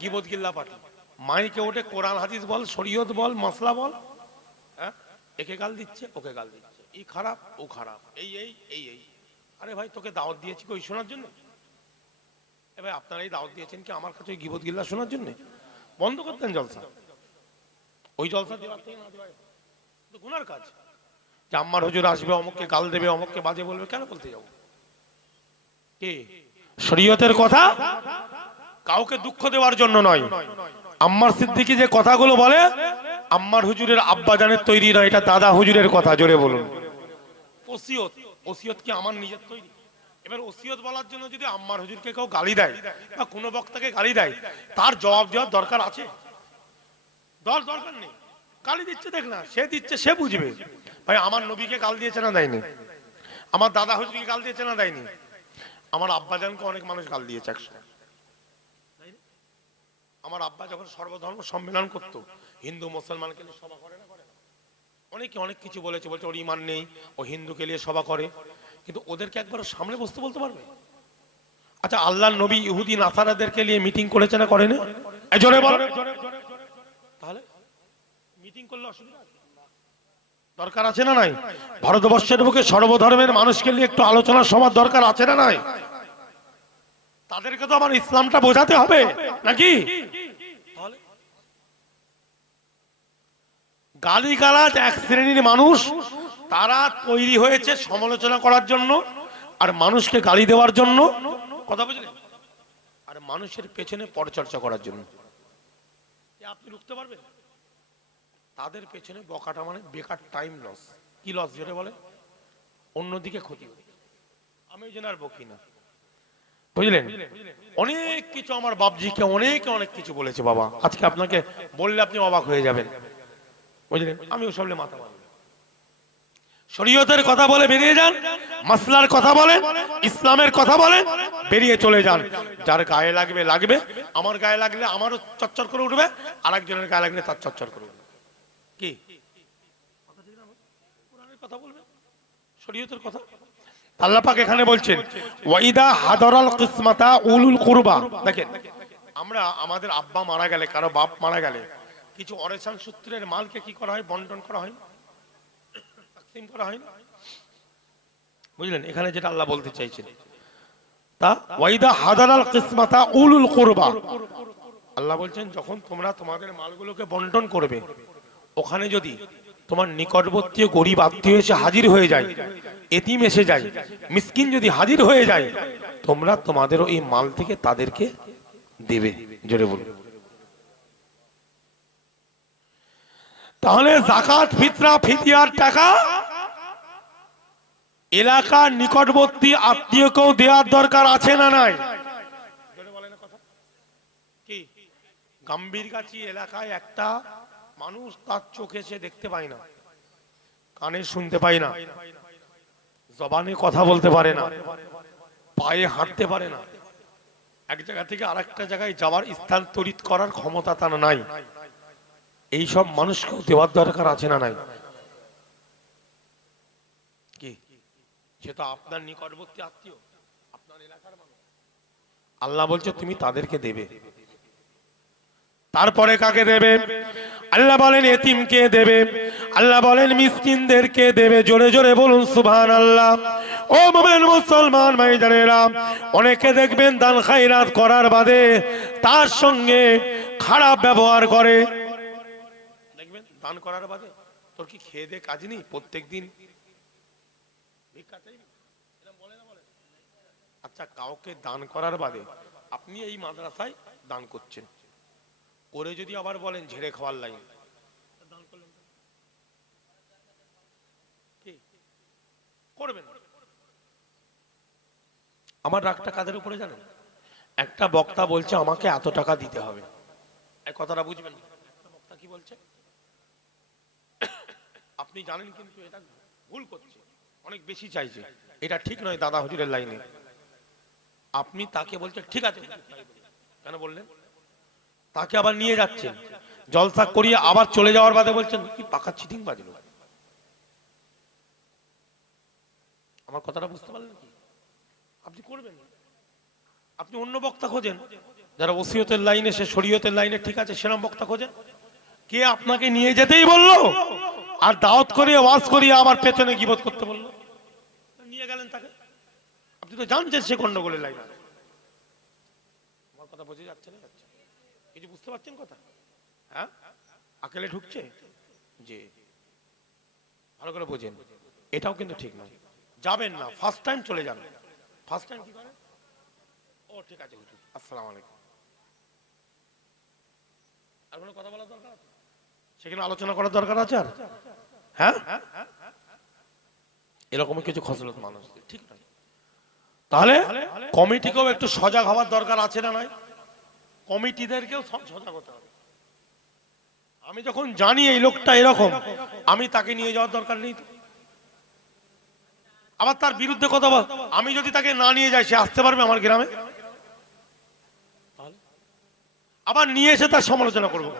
গীবত গিল্লা পার্টি, মাইকে ওঠে কোরআন হাদিস বল, শরীয়ত বল, মাসলা বল, হ্যাঁ একে গাল দিচ্ছে ওকে গাল দিচ্ছে, ই খারাপ ও খারাপ, এই এই এই এই। আরে ভাই তোকে দাওয়াত দিয়েছি কি ওই শোনার জন্য? এ ভাই আপনারা এই দাওয়াত দিয়েছেন কি আমার কাছে ওই গীবত গিল্লা শোনার জন্য? বন্ধ করতেন জলসা, ওই জলসা দেওয়ার থেকে না দেওয়াই গুনার কাজ। যে আম্মার হুজুর আসবে অমুককে গাল দেবে, অমুককে বাজে বলবে, কেন বলতে যাবো? কে শরীয়তের কথা কাউকে দুঃখ দেওয়ার জন্য নয়। আম্মার সিদ্দিকী যে কথাগুলো বলে আম্মার হুজুরের আব্বা জানের তৈরি নয়, এটা দাদা হুজুরের কথা, জোরে বলুন। ওসিয়ত, ওসিয়ত কি আমার নিজের তৈরি? এবার ওসিয়ত বলার জন্য যদি আম্মার হুজুরকে কেউ গালি দেয় বা কোনো বক্তাকে গালি দেয়, তার জবাব দেওয়ার দরকার আছে? দরকার নেই। গালি দিচ্ছে দেখ না, সে দিচ্ছে সে বুঝবে। ভাই আমার নবীকে গাল দিয়েছে না দেয়নি? আমার দাদা হুজুরকে গাল দিয়েছে না দেয়নি? আমার আব্বাজানকে অনেক মানুষ গাল দিয়েছে একসময়। আমার আব্বা যখন সর্বধর্ম সম্মেলন করতো, হিন্দু মুসলমানকে নিয়ে সভা করে না, করে না, অনেকে অনেক কিছু বলেছে, বলছে ওর ইমান নেই, ও হিন্দুকে নিয়ে সভা করে, কিন্তু ওদেরকে একবার সামনে বসতে বলতে পারবে? আচ্ছা আল্লাহর নবী ইহুদি নাসারাদেরকে নিয়ে মিটিং করেছে না করেনি? জোরে বল। তাহলে মিটিং করলে অসুবিধা আছে? দরকার আছে না নাই? ভারতবর্ষের বুকে সর্বধর্মের মানুষকে নিয়ে একটু আলোচনা সভার দরকার আছে না নাই? তাদেরকে তো আমার ইসলামটা বোঝাতে হবে নাকি? গালিগালাজ এক শ্রেণীর মানুষ, তারা তৈরি হয়েছে সমালোচনা করার জন্য, আর মানুষকে গালি দেওয়ার জন্য, কথা বুঝলেন, আর মানুষের পেছনে পরচর্চা করার জন্য। আপনি রুখতে পারবেন? তাদের পেছনে বকাটা মানে বেকার টাইম লস। কি লস যেটা বলে, অন্যদিকে ক্ষতি। আমি ওই জন্য আর বকি না, বুঝলেন। অনেক কিছু আমার বাপজিকে অনেক কিছু বলেছে বাবা, আজকে আপনাকে বললে আপনি অবাক হয়ে যাবেন, বুঝলেন। আমি ওসব মাথা মারি। শরীয়তের কথা বলে বেরিয়ে যান, মাসলার কথা বলে, ইসলামের কথা বলে বেরিয়ে চলে যান। যার গায়ে লাগবে লাগবে, আমার গায়ে লাগলে আমারও চচ্চর করে উঠবে, আর একজনের গায়ে লাগলে তার চচ্চর করে উঠবে। কি কথা বলবে? শরীয়তের কথা। আল্লাহ পাক এখানে বলছেন ওয়াইদা হাদারাল কিসমাতা উলুল কুরবা। দেখেন, আমরা আমাদের আব্বা মারা গেলে, কারো বাপ মারা গেলে, কিছু অরেশান সূত্রের মালকে কি করা হয়, বন্টন করা হয়, তাকসিম করা হয় না, বুঝলেন। এখানে যেটা আল্লাহ বলতে চাইছেন, তা ওয়াইদা হাদারাল কিসমাতা উলুল কুরবা, আল্লাহ বলছেন যখন তোমরা তোমাদের মালগুলোকে বন্টন করবে, ওখানে যদি তোমার নিকটবর্তী গরিব আত্মীয় এসে হাজির হয়ে যায়, এতিম এসে যায়, মিসকিন যদি হাজির হয়ে যায়, তোমরা তোমাদের এই মাল থেকে তাদেরকে দেবে। জোরে বলুন। তাহলে যাকাত, ফিতরা, ফিদিয়ার টাকা এলাকার নিকটবর্তী আত্মীয়কেও দেওয়ার দরকার আছে না নাই? কি গাম্ভীরগাছি এলাকায় একটা মানুষ তার চোখে সে দেখতে পায় না, কানে শুনতে পায় না, জবানে কথা বলতে পারে না, পায়ে হাঁটতে পারে না, এক জায়গা থেকে আরেকটা জায়গায় যাওয়ার স্থানান্তরিত করার ক্ষমতা তার নাই, এই সব মানুষকেও দেওয়ার দরকার আছে না নাই? কি সেটা আপনার নিকটবর্তী আত্মীয়, আপনার এলাকার মানুষ, আল্লাহ বলছে তুমি তাদেরকে দেবে। তারপরে কাকে দেবে? আল্লাহ বলেন এতিমকে দেবে, আল্লাহ বলেন মিসকিনদেরকে দেবে। জোরে জোরে বলুন সুবহানাল্লাহ। ও মুমিন মুসলমান ভাইজানেরা, অনেকে দেখবেন দান খায়রাত করার বাদে তার সঙ্গে খারাপ ব্যবহার করে। দেখবেন দান করার বাদে, তোর কি খেয়ে দে কাজ নেই, প্রত্যেকদিন ভিক্ষা চাইবি, এরকম বলে না বলে? আচ্ছা, কাউকে দান করার বাদে আপনি এই মাদ্রাসায় দান করছেন, করে যদি আবার বলেন ঝেড়ে খাওয়ার লাইন, দান করলেন কি করবেন? আমার রাগটা কাদের উপরে জানেন? একটা বক্তা বলছে আমাকে এত টাকা দিতে হবে, এই কথাটা বুঝবেন। একটা বক্তা কি বলছে আপনি জানেন, কিন্তু এটা ভুল করছে, অনেক বেশি চাইছে, এটা ঠিক নয় দাদা হুজুরের লাইনে। আপনি তাকে বলছেন ঠিক আছে, কেন বললেন? তাকে আবার নিয়ে যাচ্ছেন, জলসা করিয়ে আবার চলে যাওয়ার বাদে বলছেন কি পাকা চিটিং বাজলো। আমার কথাটা বুঝতে পারলেন কি? আপনি করবেন, আপনি অন্য বক্তা খোঁজেন, যারা ওসিয়তের লাইনে, সে শরীয়তের লাইনে ঠিক আছে, সেরকম বক্তা খোঁজেন। কে আপনাকে নিয়ে যেতেই বললো, আর দাওয়াত করিয়ে ওয়াজ করিয়ে আবার পেছনে গীবত করতে বললো, নিয়ে গেলেন তাকে। আপনি তো জানছেন সে গন্ডগোলের লাইন। আমার কথা বুঝে যাচ্ছে না? কিছু বুঝতে পারছেন কথা? হ্যাঁ, আকেলে ঢুকছে যে ভালো করে বোঝেন, এটাও কিন্তু ঠিক নয়। যাবেন না, ফার্স্ট টাইম চলে যান। ফার্স্ট টাইম কি করে? ও ঠিক আছে হুজুর, আসসালামু আলাইকুম। আর কোনো কথা বলার দরকার আছে? সেখানে আলোচনা করার দরকার আছে আর? হ্যাঁ, এরকম কিছু খসলত মানুষ ঠিক নয়। তাহলে কমিটিকেও একটু সজাগ হওয়ার দরকার আছে না নাই? কমিটিদেরকেও সজাগ হতে হবে। আমি যখন জানি এই লোকটা এরকম, আমি তাকে নিয়ে যাওয়ার দরকার নেই তো। আবার তার বিরুদ্ধে কথা বল, আমি যদি তাকে না নিয়ে যাই, সে আসতে পারবে আমার গ্রামে? আবার নিয়ে এসে তার সমালোচনা করবো,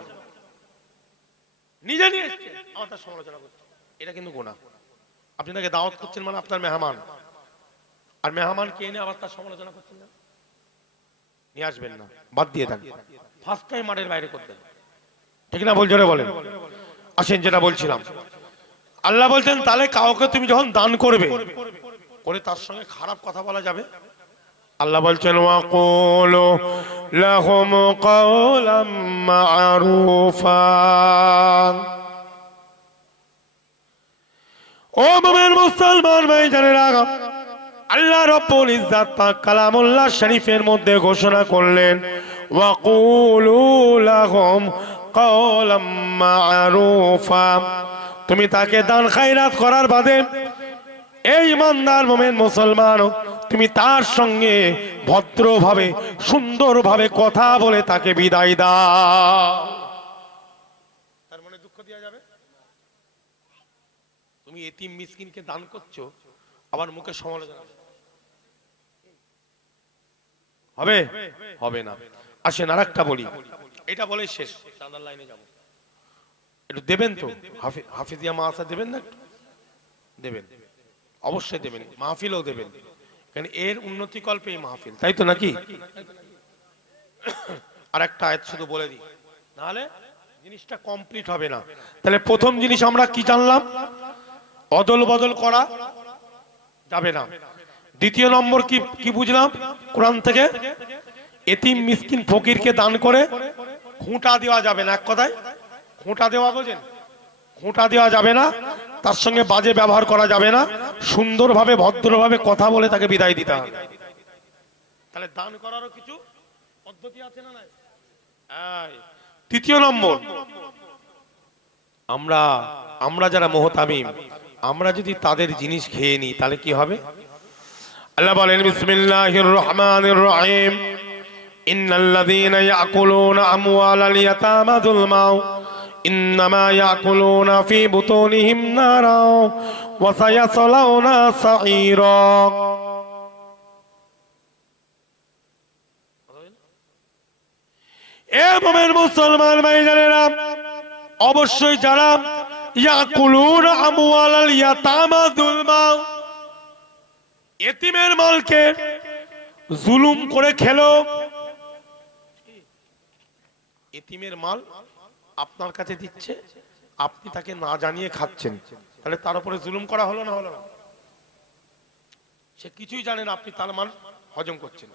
নিজে নিয়ে এসছে আমার তার সমালোচনা করছে, এটা কিন্তু গুনাহ। আপনি তাকে দাওয়াত করছেন মানে আপনার মেহমান, আর মেহমানকে এনে আবার তার সমালোচনা করছেন না, নিয়ে আসবেন না, বাদ দিয়ে থাক, ফার্স্ট টাইম মাঠের বাইরে করতেন, ঠিক না? বলছে বলেন। আসেন, যেটা বলছিলাম, আল্লাহ বলছেন তাহলে কাউকে তুমি যখন দান করবে, করে তার সঙ্গে খারাপ কথা বলা যাবে? আল্লাহ বলছেন ওয়াকুলু লাহুম কাওলাম মা'রুফা। ও মুমিন মুসলমান ভাইজানেরা, আল্লাহ রাব্বুল ইজ্জাত পাক কালামুল্লাহ শরীফের মধ্যে ঘোষণা করলেন, ওয়াকুলু লাহুম কাওলাম মা'রুফা। তুমি তাকে দান খায়রাত করার বাদে এই ইমানদার মুমিন মুসলমান, তুমি তার সঙ্গে ভদ্রভাবে সুন্দরভাবে কথা বলে তাকে বিদায় দাও। তার মনে দুঃখ দেওয়া যাবে? তুমি এতিম মিসকিনকে দান করছো, আবার মুখে সমালোচনা হবে? হবে না। আসেন আরেকটা বলি, এটা বলে শেষ, চাঁদার লাইনে যাব। একটু দেবেন তো, হাফিজিয়া মাদ্রাসা দেবেন না? একটু দেবেন, অবশ্যই দেবেন, মাহফিলও দেবেন, কারণ এর উন্নতি কল্পে এই মাহফিল, তাই তো নাকি? আর একটা আয়াত শুধু বলে দিই, নাহলে জিনিসটা কমপ্লিট হবে না। তাহলে প্রথম জিনিস আমরা কি জানলাম? অদল বদল করা যাবে না। দ্বিতীয় নম্বর কি বুঝলাম কোরআন থেকে? এতিম মিসকিন ফকিরকে দান করে খুঁটা দেওয়া যাবে না। এক কথায় খুঁটা দেওয়া, বোঝেন? খুঁটা দেওয়া যাবে না, তার সঙ্গে বাজে ব্যবহার করা যাবে না, সুন্দরভাবে ভদ্রভাবে কথা বলে তাকে বিদায় দিতে হবে। তাহলে দান করারও কিছু পদ্ধতি আছে না? নাই? তৃতীয় নম্বর, আমরা যারা মুহতামিম, আমরা যদি তাদের জিনিস খেয়ে নিই তাহলে কি হবে? আল্লাহ বলেন, বিসমিল্লাহির রহমানির রহিম, ইন্নাল্লাযীনা ইয়াকুলুনা আমওয়ালাল ইয়াতামা যুলমান ইন্নামা ইয়াকুলুনা ফি বুতুনিহিম নারা ওয়া সায়াসলাউনা সাঈরা। এ মুমিন মুসলমান ভাইজানেরা, অবশ্যই যারা ইয়াকুলুনা আমওয়ালাল ইয়াতামা যুলমান, এতিমের মালকে জুলুম করে খেলো, এতিমের মাল আপনার কাছে দিচ্ছে, আপনি তাকে না জানিয়ে খাচ্ছেন, তাহলে তার উপরে জুলুম করা হলো না? হলো না? সে কিছুই জানে না, আপনি তার মাল হজম করছেন,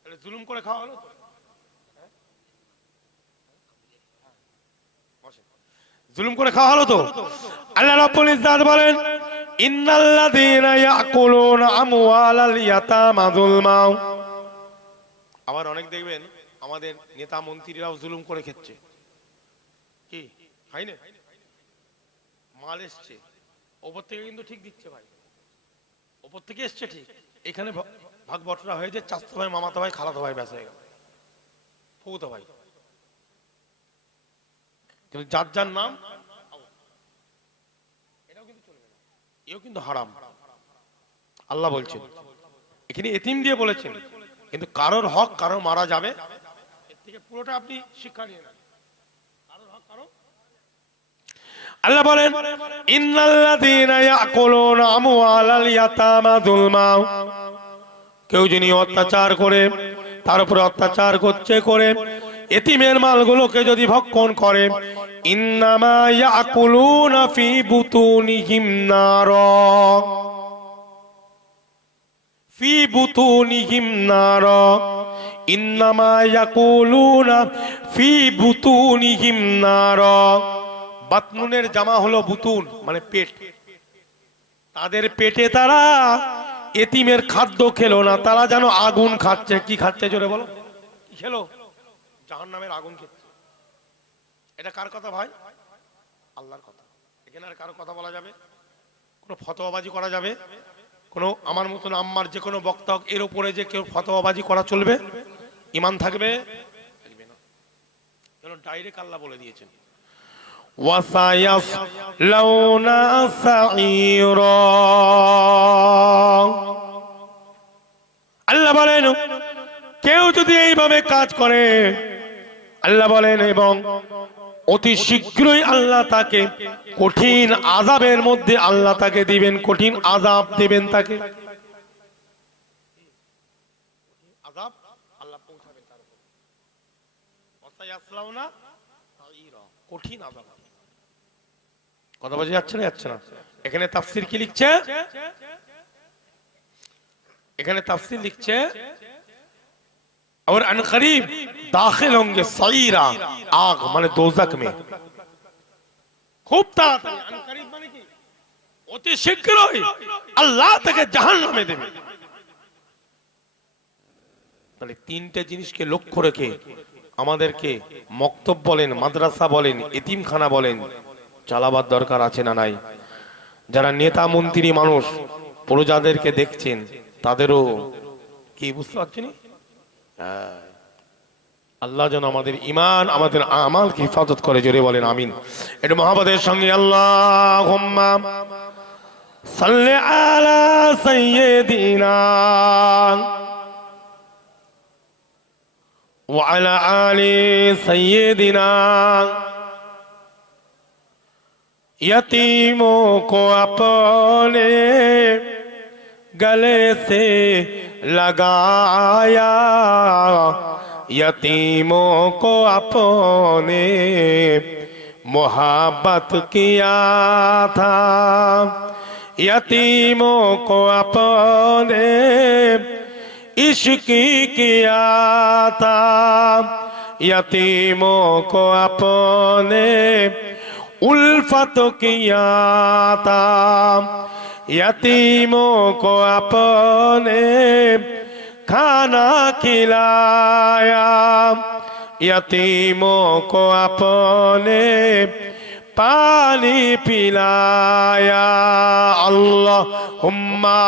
তাহলে জুলুম করে খাওয়া হলো। জুলুম করে খাওয়া হলো তো। আল্লাহ রাব্বুল ইজ্জাত বলেন, ইন্নাল্লাযীনা ইয়াকুলুনা আমওয়ালাল ইয়াতামা যুলমান। আবার অনেক দেখবেন আমাদের নেতা মন্ত্রীরাও জুলুম করে খেচ্ছে। কি খাই না? মাল এসছে ওপর থেকে, কিন্তু ঠিক দিচ্ছে ভাই, ওপর থেকে এসছে ঠিক, এখানে ভাগ বটরা হয়ে যায়, চাচাতো ভাই, মামাতো ভাই, খালাতো ভাই, ব্যাস হয়ে গেল, ফুফুতো ভাই, কিন্তু যার যার নাম, এটাও কিন্তু চলবে না, এও কিন্তু হারাম। আল্লাহ বলছেন, এখানে এতিম দিয়ে বলেছেন, কিন্তু কারোর হক কারো মারা যাবে, এর থেকে পুরোটা আপনি শিক্ষা নিয়ে নেন। কারোর হক কারো, আল্লাহ বলেন, ইন্নাল্লাযীনা ইয়াকুলুনা আমওয়ালাল ইয়াতামা যুলমান। কেউ যিনি অত্যাচার করে, তার উপরে অত্যাচার করছে করে এতিমের মালগুলোকে যদি ভক্ষণ করে, ইন্নামা ইয়াকুলুনা ফি বুতুনিহিম নারা, ফি বুতুনিহিম নারা, ইন্নামা ইয়াকুলুনা ফি বুতুনিহিম নারা। বাতনুনের জামা হলো বুতুন, মানে পেট। তাদের পেটে তারা এতিমের খাদ্য খেলো না, তারা যেন আগুন খাচ্ছে। কি খাচ্ছে জোরে বলো? কি খেলো? জাহান্নামের আগুন খেচ্ছে। এটা কার কথা ভাই? আল্লাহর কথা। এখানে আর কারো কথা বলা যাবে? কোনো ফতোয়াবাজি করা যাবে? কোনো আমার মতন আম্মার যে কোনো বক্তা এর উপরে যে কেউ ফতোয়াবাজি করা চলবে? ঈমান থাকবে? থাকবে না। কারণ ডাইরেক্ট আল্লাহ বলে দিয়েছেন, ওয়াসায়াসলাউনা সাঈরা। আল্লাহ বলেন, কেউ যদি এইভাবে কাজ করে, আল্লাহ বলেন, এবং অতি শীঘ্রই আল্লাহ তাকে কঠিন আযাবের মধ্যে আল্লাহ তাকে দিবেন, কঠিন আযাব দিবেন তাকে। আযাব আল্লাহ পৌঁছাবেন তার উপর। ওয়াসায়াসলাউনা সাঈরা, কঠিন আযাব। কথা বোঝা যাচ্ছে না? যাচ্ছে না? এখানে তাফসীর কি লিখছে? এখানে তাফসীর লিখছে, और अनकरीब दाखिल होंगे सईरा, आग माने दोजक में। खूब ताड़ाताड़ी, अनकरीब माने की অতি শীঘ্রই আল্লাহ তাকে জাহান্নামে দেবে। তাহলে তিনটে জিনিসকে লক্ষ্য রেখে আমাদেরকে মক্তব বলেন, মাদ্রাসা বলেন, এতিমখানা বলেন, চালাবার দরকার আছে না নাই? যারা নেতা মন্ত্রী মানুষ প্রজাদেরকে দেখছেন, তাদেরও কি বুঝতে পারছেন? আল্লাহ যেন আমাদের ঈমান, আমাদের আমালকে হেফাজত করে, জোরে বলেন আমিন। এটা মহাব্বতের সঙ্গে আল্লাহুম্মা সাল্লি আলা সাইয়্যিদিনা ওয়া আলা আলি সাইয়্যিদিনা। यतीमों को अपने गले से लगाया, यतीमों को अपने मोहब्बत किया था, यतीमों को अपने इश्क किया था, यतीमों को अपने उल्फत किया था, यतीमों को अपने खाना खिलाया, यतीमों को अपने पानी पिलाया। अल्लाहुम्मा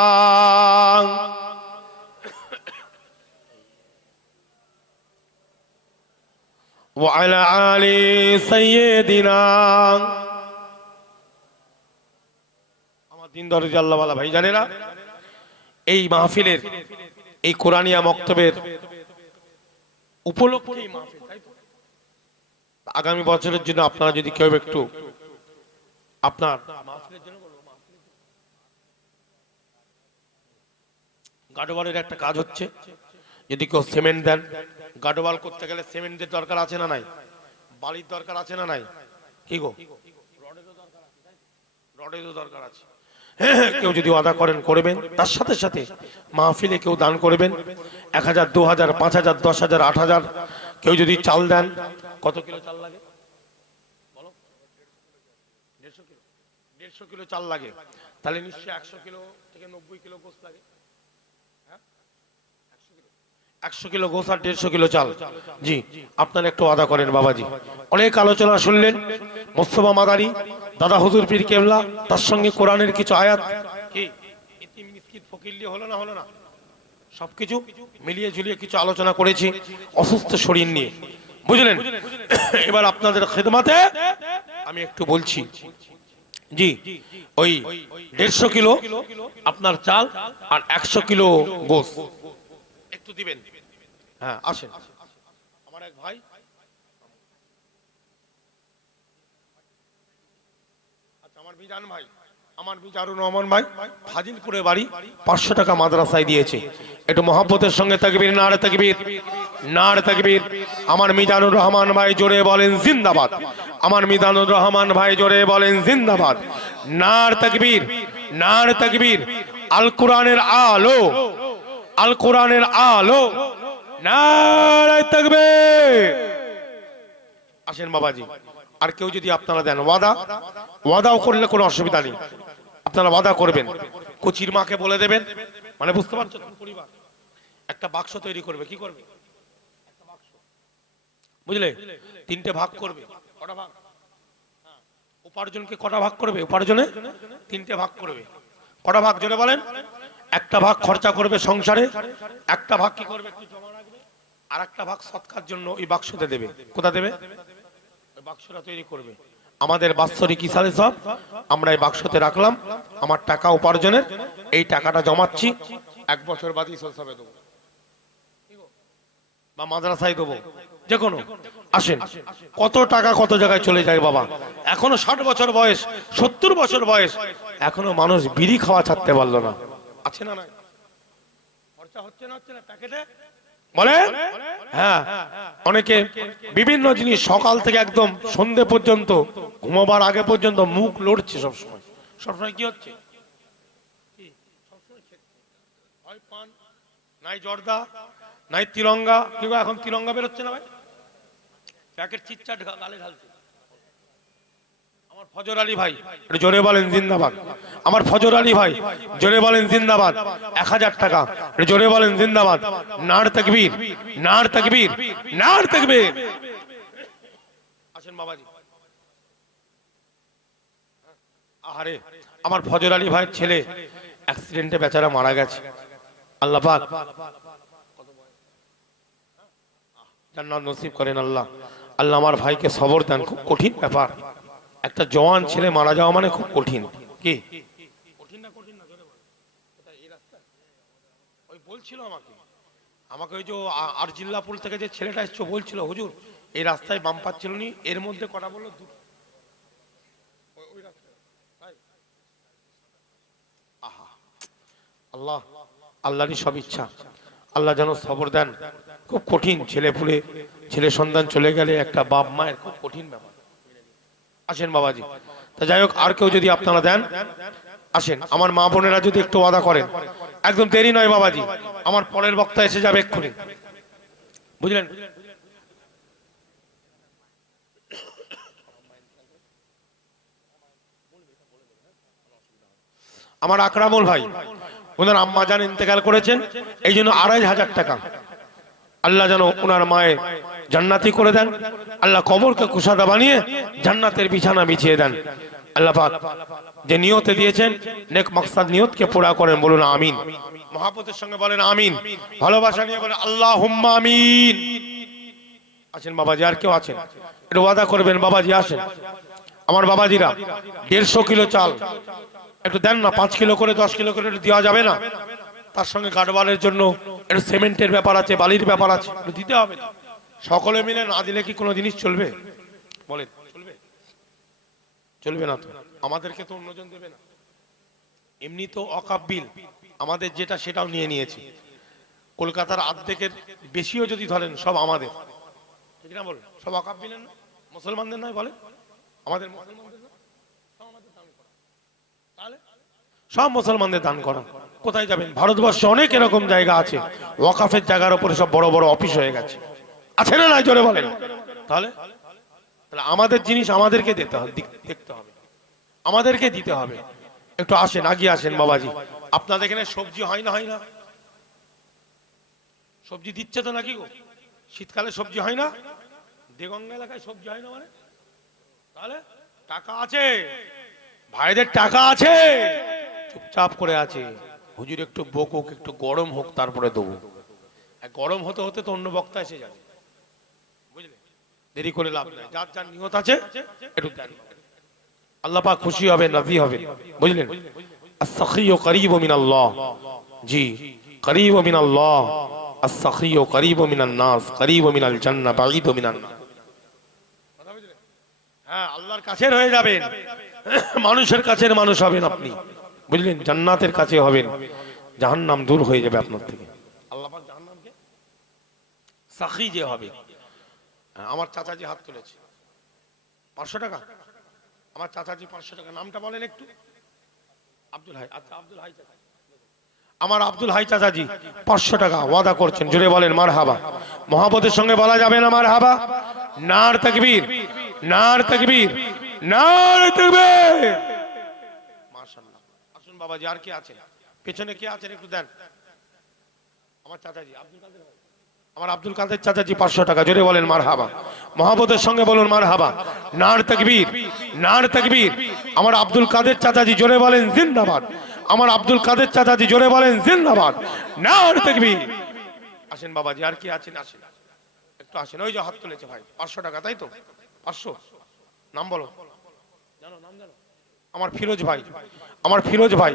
ওয়ালা আলি সাইয়্যিদিনা। আমার দিন দরদি আল্লাহওয়ালা ভাই জানেরা, এই মাহফিলের, এই কোরআনিয়া মক্তবের উপলক্ষে এই মাহফিল, তাই তো? আগামী বছরের জন্য আপনারা যদি কেউ একটু আপনার মাহফিলের জন্য গাডোয়ালের একটা কাজ হচ্ছে, যদি কেউ সিমেন্ট দেন, গাডোয়াল করতে গেলে সিমেন্টের দরকার আছে না নাই? বালির দরকার আছে না নাই? কি গো, রডেরও দরকার আছে। কেউ যদি ওয়াদা করেন করবেন, তার সাথে সাথে মাহফিলে কেউ দান করবেন, 1000, 2000, 5000, 10,000, 8000। কেউ যদি চাল দেন, কত কিলো চাল লাগে বলো? 150 কিলো। 150 কিলো চাল লাগে, তাহলে নিশ্চয়ই 100 কিলো থেকে 90 কিলো গোশত লাগে। 100 কিলো গোশত আর 150 কিলো চাল। জি, আপনারা একটু ওয়াদা করেন বাবাজি। অনেক আলোচনা শুনলেন, মোস্তফা মাদানী, দাদা হুজুর পীর কেবলা, তার সঙ্গে কোরআনের কিছু আয়াত, কি ইতিম মিসকিন ফকির নিয়ে হলো না, হলো না? সবকিছু মিলিয়ে ঝুলিয়ে কিছু আলোচনা করেছি অসুস্থ শরীর নিয়ে, বুঝলেন? এবার আপনাদের খেদমাতে আমি একটু বলছি। জি, ওই 150 কিলো আপনার চাল আর 100 কিলো গোশত একটু দিবেন। হ্যাঁ, আসেন। আমার এক ভাই, আচ্ছা আমার মিজান ভাই, আমার মিজানুর রহমান ভাই, ফাজিলপুরে বাড়ি, 500 টাকা মাদ্রাসায় দিয়েছে। একটু মহব্বতের সঙ্গে তাকবীর, নারে তাকবীর, নারে তাকবীর। আমার মিজানুর রহমান ভাই জোরে বলেন জিন্দাবাদ। আমার মিজানুর রহমান ভাই জোরে বলেন জিন্দাবাদ। নারে তাকবীর, নারে তাকবীর। আল কোরআনের আলো, আল কোরআনের আলো, নারে তাকবীর। আসেন বাবাজি। আর কেউ যদি আপনারা দেন ওয়াদা, ওয়াদাও করলে কোনো অসুবিধা নেই, আপনারা ওয়াদা করবেন। কচির মাকে বলে দেবেন, মানে বুঝতে পারছো, পরিবার একটা বাক্স তৈরি করবে। কি করবে? একটা বাক্স, বুঝলে? 3টে ভাগ করবে। কটা ভাগ? উপার্জনকে কটা ভাগ করবে? উপার্জনে 3টে ভাগ করবে। কটা ভাগ জোরে বলেন? একটা ভাগ খরচা করবে সংসারে, একটা ভাগ কি করবে? একটু জমা রাখবে, আর একটা ভাগ সৎকার জন্য ওই বাক্সতে দেবে। কোথা দেবে? ওই বাক্সটা তৈরি করবে। আমাদের বাৎসরিক হিসাবে সব আমরা এই বাক্সতে রাখলাম, আমার টাকা উপার্জনের, এই টাকাটা জমাচ্ছি, 1 বছর বাদই সবে দেবো বা মাদ্রাসায় দেবো, যে কোনো। আসেন, কত টাকা কত জায়গায় চলে যায় বাবা। এখনো 60 বছর বয়স, 70 বছর বয়স, এখনো মানুষ বিড়ি খাওয়া ছাড়তে পারলো না। আছে না? খরচা হচ্ছে না, হচ্ছে না প্যাকেটে বলে। হ্যাঁ, অনেকে বিভিন্ন জিনিস সকাল থেকে একদম সন্ধে পর্যন্ত, ঘুমাবার আগে পর্যন্ত মুখ লড়ছে সবসময়। সবসময় কি হচ্ছে? হয় পান, নাই জর্দা, নাই তিরঙ্গা। কিন্তু এখন তিরঙ্গা বেরোচ্ছে না ভাই, প্যাকেট চিটচাট গালে ঢালছে। আমার ফজর আলী ভাই একটু জোরে বলেন জিন্দাবাদ। আমার ফজর আলী ভাই জোরে বলেন জিন্দাবাদ। 1000 টাকা একটু জোরে বলেন জিন্দাবাদ। নার তাকবীর, নার তাকবীর, নার তাকবীর। আসেন বাবাজি। আহারে আমার ফজর আলী ভাইয়ের ছেলে অ্যাক্সিডেন্টে বেচারা মারা গেছে। আল্লাহ পাক জান্নাত নসিব করেন আল্লাহ। আল্লাহ আমার ভাইকে সবর দেন। খুব কঠিন ব্যাপার, একটা জওয়ান ছেলে মারা যাওয়া মানে খুব কঠিন। কি কঠিন না? কঠিন না? জোরে বলেন। এটা এই রাস্তা ওই বলছিল আমাকে ওই যে আরজিল্লাপুর থেকে যে ছেলেটা এসেছে বলছিল, হুজুর এই রাস্তায় বাম পাচ্ছিল নি, এর মধ্যে কটা বললো দুটো। ওই রাস্তায় আহা আল্লাহ, আল্লাহরই সব ইচ্ছা। আল্লাহ যেন সবর দেন। খুব কঠিন, ছেলে সন্তান চলে গেলে একটা বাপ মায়ের খুব কঠিন ব্যাপার। আসেন বাবাজি। তা যাই হোক, আর কেউ যদি আপনারা দেন আসেন। আমার মা বোনেরা যদি একটু ওয়াদা করেন, একদম দেরি নয় বাবাজি, আমার পরের বক্তা এসে যাবে এক্ষুনি, বুঝলেন? আমার আকরামুল ভাই, ওনার আম্মা জান ইন্তেকাল করেছেন, এই জন্য 2500 টাকা। আল্লাহ যেন ওনার মায়ের জান্নাতি করে দেন। আল্লাহ কবরকে কুশাদা বানিয়ে জান্নাতের বিছানা বিছিয়ে দেন। আল্লাহ পাক যে নিয়তে দিয়েছেন নেক মাকসাদ নিয়তকে পুরা করেন, বলুন আমিন। মহাব্বতের সঙ্গে বলেন আমিন। ভালোবাসা নিয়ে বলেন আল্লাহুম্মা আমিন। আছেন বাবাজি? আর কেউ আছেন? একটু ওয়াদা করবেন বাবাজি। আসেন আমার বাবাজিরা, 150 কিলো চাল একটু দেন না। 5 কিলো করে 10 কিলো করে একটু দেওয়া যাবে না? তার সঙ্গে গাডওয়ালের জন্য একটু সিমেন্টের ব্যাপার আছে, বালির ব্যাপার আছে, একটু দিতে হবে। সকলে মিলে না দিলে কি কোনো জিনিস চলবে? বলেন চলবে? চলবে না তো। আমাদেরকে তো অন্যজন দেবে না। এমনি তো অকাপ বিল আমাদের যেটা সেটাও নিয়ে নিয়েছি। কলকাতার অর্ধেকের বেশিও যদি ধরেন সব আমাদের, ঠিক না? বলেন সব অকাপ বিলের না, মুসলমানদের নয়? বলে আমাদের মুসলমানদের না, সব আমাদের দান করা। তাহলে সব মুসলমানদের দান করা। কোথায় যাবেন? ভারতবর্ষে অনেক এরকম জায়গা আছে ওয়াকাফের জায়গার উপরে সব বড় বড় অফিস হয়ে গেছে, আছে না? নাই জোরে বলেন। তাহলে আমাদের জিনিস আমাদেরকে দিতে হবে, দেখতে হবে, আমাদেরকে দিতে হবে। একটু আসেন, আগিয়ে আসেন বাবাজি। আপনাদের এখানে সবজি হয় না? হয় না? সবজি দিচ্ছে তো নাকি গো? শীতকালে সবজি হয় না? দেগঙ্গা এলাকায় সবজি হয় না মানে? তাহলে টাকা আছে, ভাইদের টাকা আছে, চুপচাপ করে আছে। হুজুর একটু বকুক, একটু গরম হোক, তারপরে দেবো। গরম হতে হতে তো অন্য বক্তা এসে যাবে, বুঝলে? দেরি করে লাভ নাই। যার যার নিয়ত আছে একটু দেন, আল্লাহ পাক খুশি হবে, রাজি হবে, বুঝলেন? আস-সাখিয়্যু করিবু মিনাল্লাহ। জি, করিবু মিনাল্লাহ। আস-সাখিয়্যু করিবু মিনান নাস, করিবু মিনাল জান্নাহ, বাঈদু মিনান নার। হ্যাঁ, আল্লাহর কাছের হয়ে যাবেন, মানুষের কাছের মানুষ হবেন আপনি, বুঝলেন? জান্নাতের কাছে হবেন, জাহান্নাম দূর হয়ে যাবে আপনার থেকে। আল্লাহ পাক জাহান্নামকে সাখী যে হবে। আমার চাচাজি হাত তুলেছে 500 টাকা। আমার চাচাজি 500 টাকা। নামটা বলেন একটু। আব্দুল হাই। আচ্ছা, আব্দুল হাই চাচা। আমার আব্দুল হাই চাচাজি 500 টাকা ওয়াদা করছেন, জোরে বলেন মারহাবা। মহাব্বতের সঙ্গে বলা যাবে না মারহাবা? নার তাকবীর, নার তাকবীর, নার তাকবীর। মাশাআল্লাহ। আসুন বাবাজি, আর কে আছেন? পেছনে কে আছেন একটু দেন। আমার চাচাজি আব্দুল কাদের ভাই, আমার আব্দুল কাদের চাচাজি 500 টাকা, জোরে বলেন মারহাবা। মহাব্বতের সঙ্গে বলুন মারহাবা। নার তাকবীর, নার তাকবীর। আমার আব্দুল কাদের চাচাজি, জোরে বলেন জিন্দাবাদ। আমার আব্দুল কাদের চাচাজি, জোরে বলেন জিন্দাবাদ। নার তাকবীর। আসেন বাবাজি, আর কি আছেন? আসেন একটু আসেন। ওই যে হাত তুলেছে ভাই, 500 টাকা, তাই তো? 500। নাম বলো, জানো? নাম জানো? আমার ফিরোজ ভাই, আমার ফিরোজ ভাই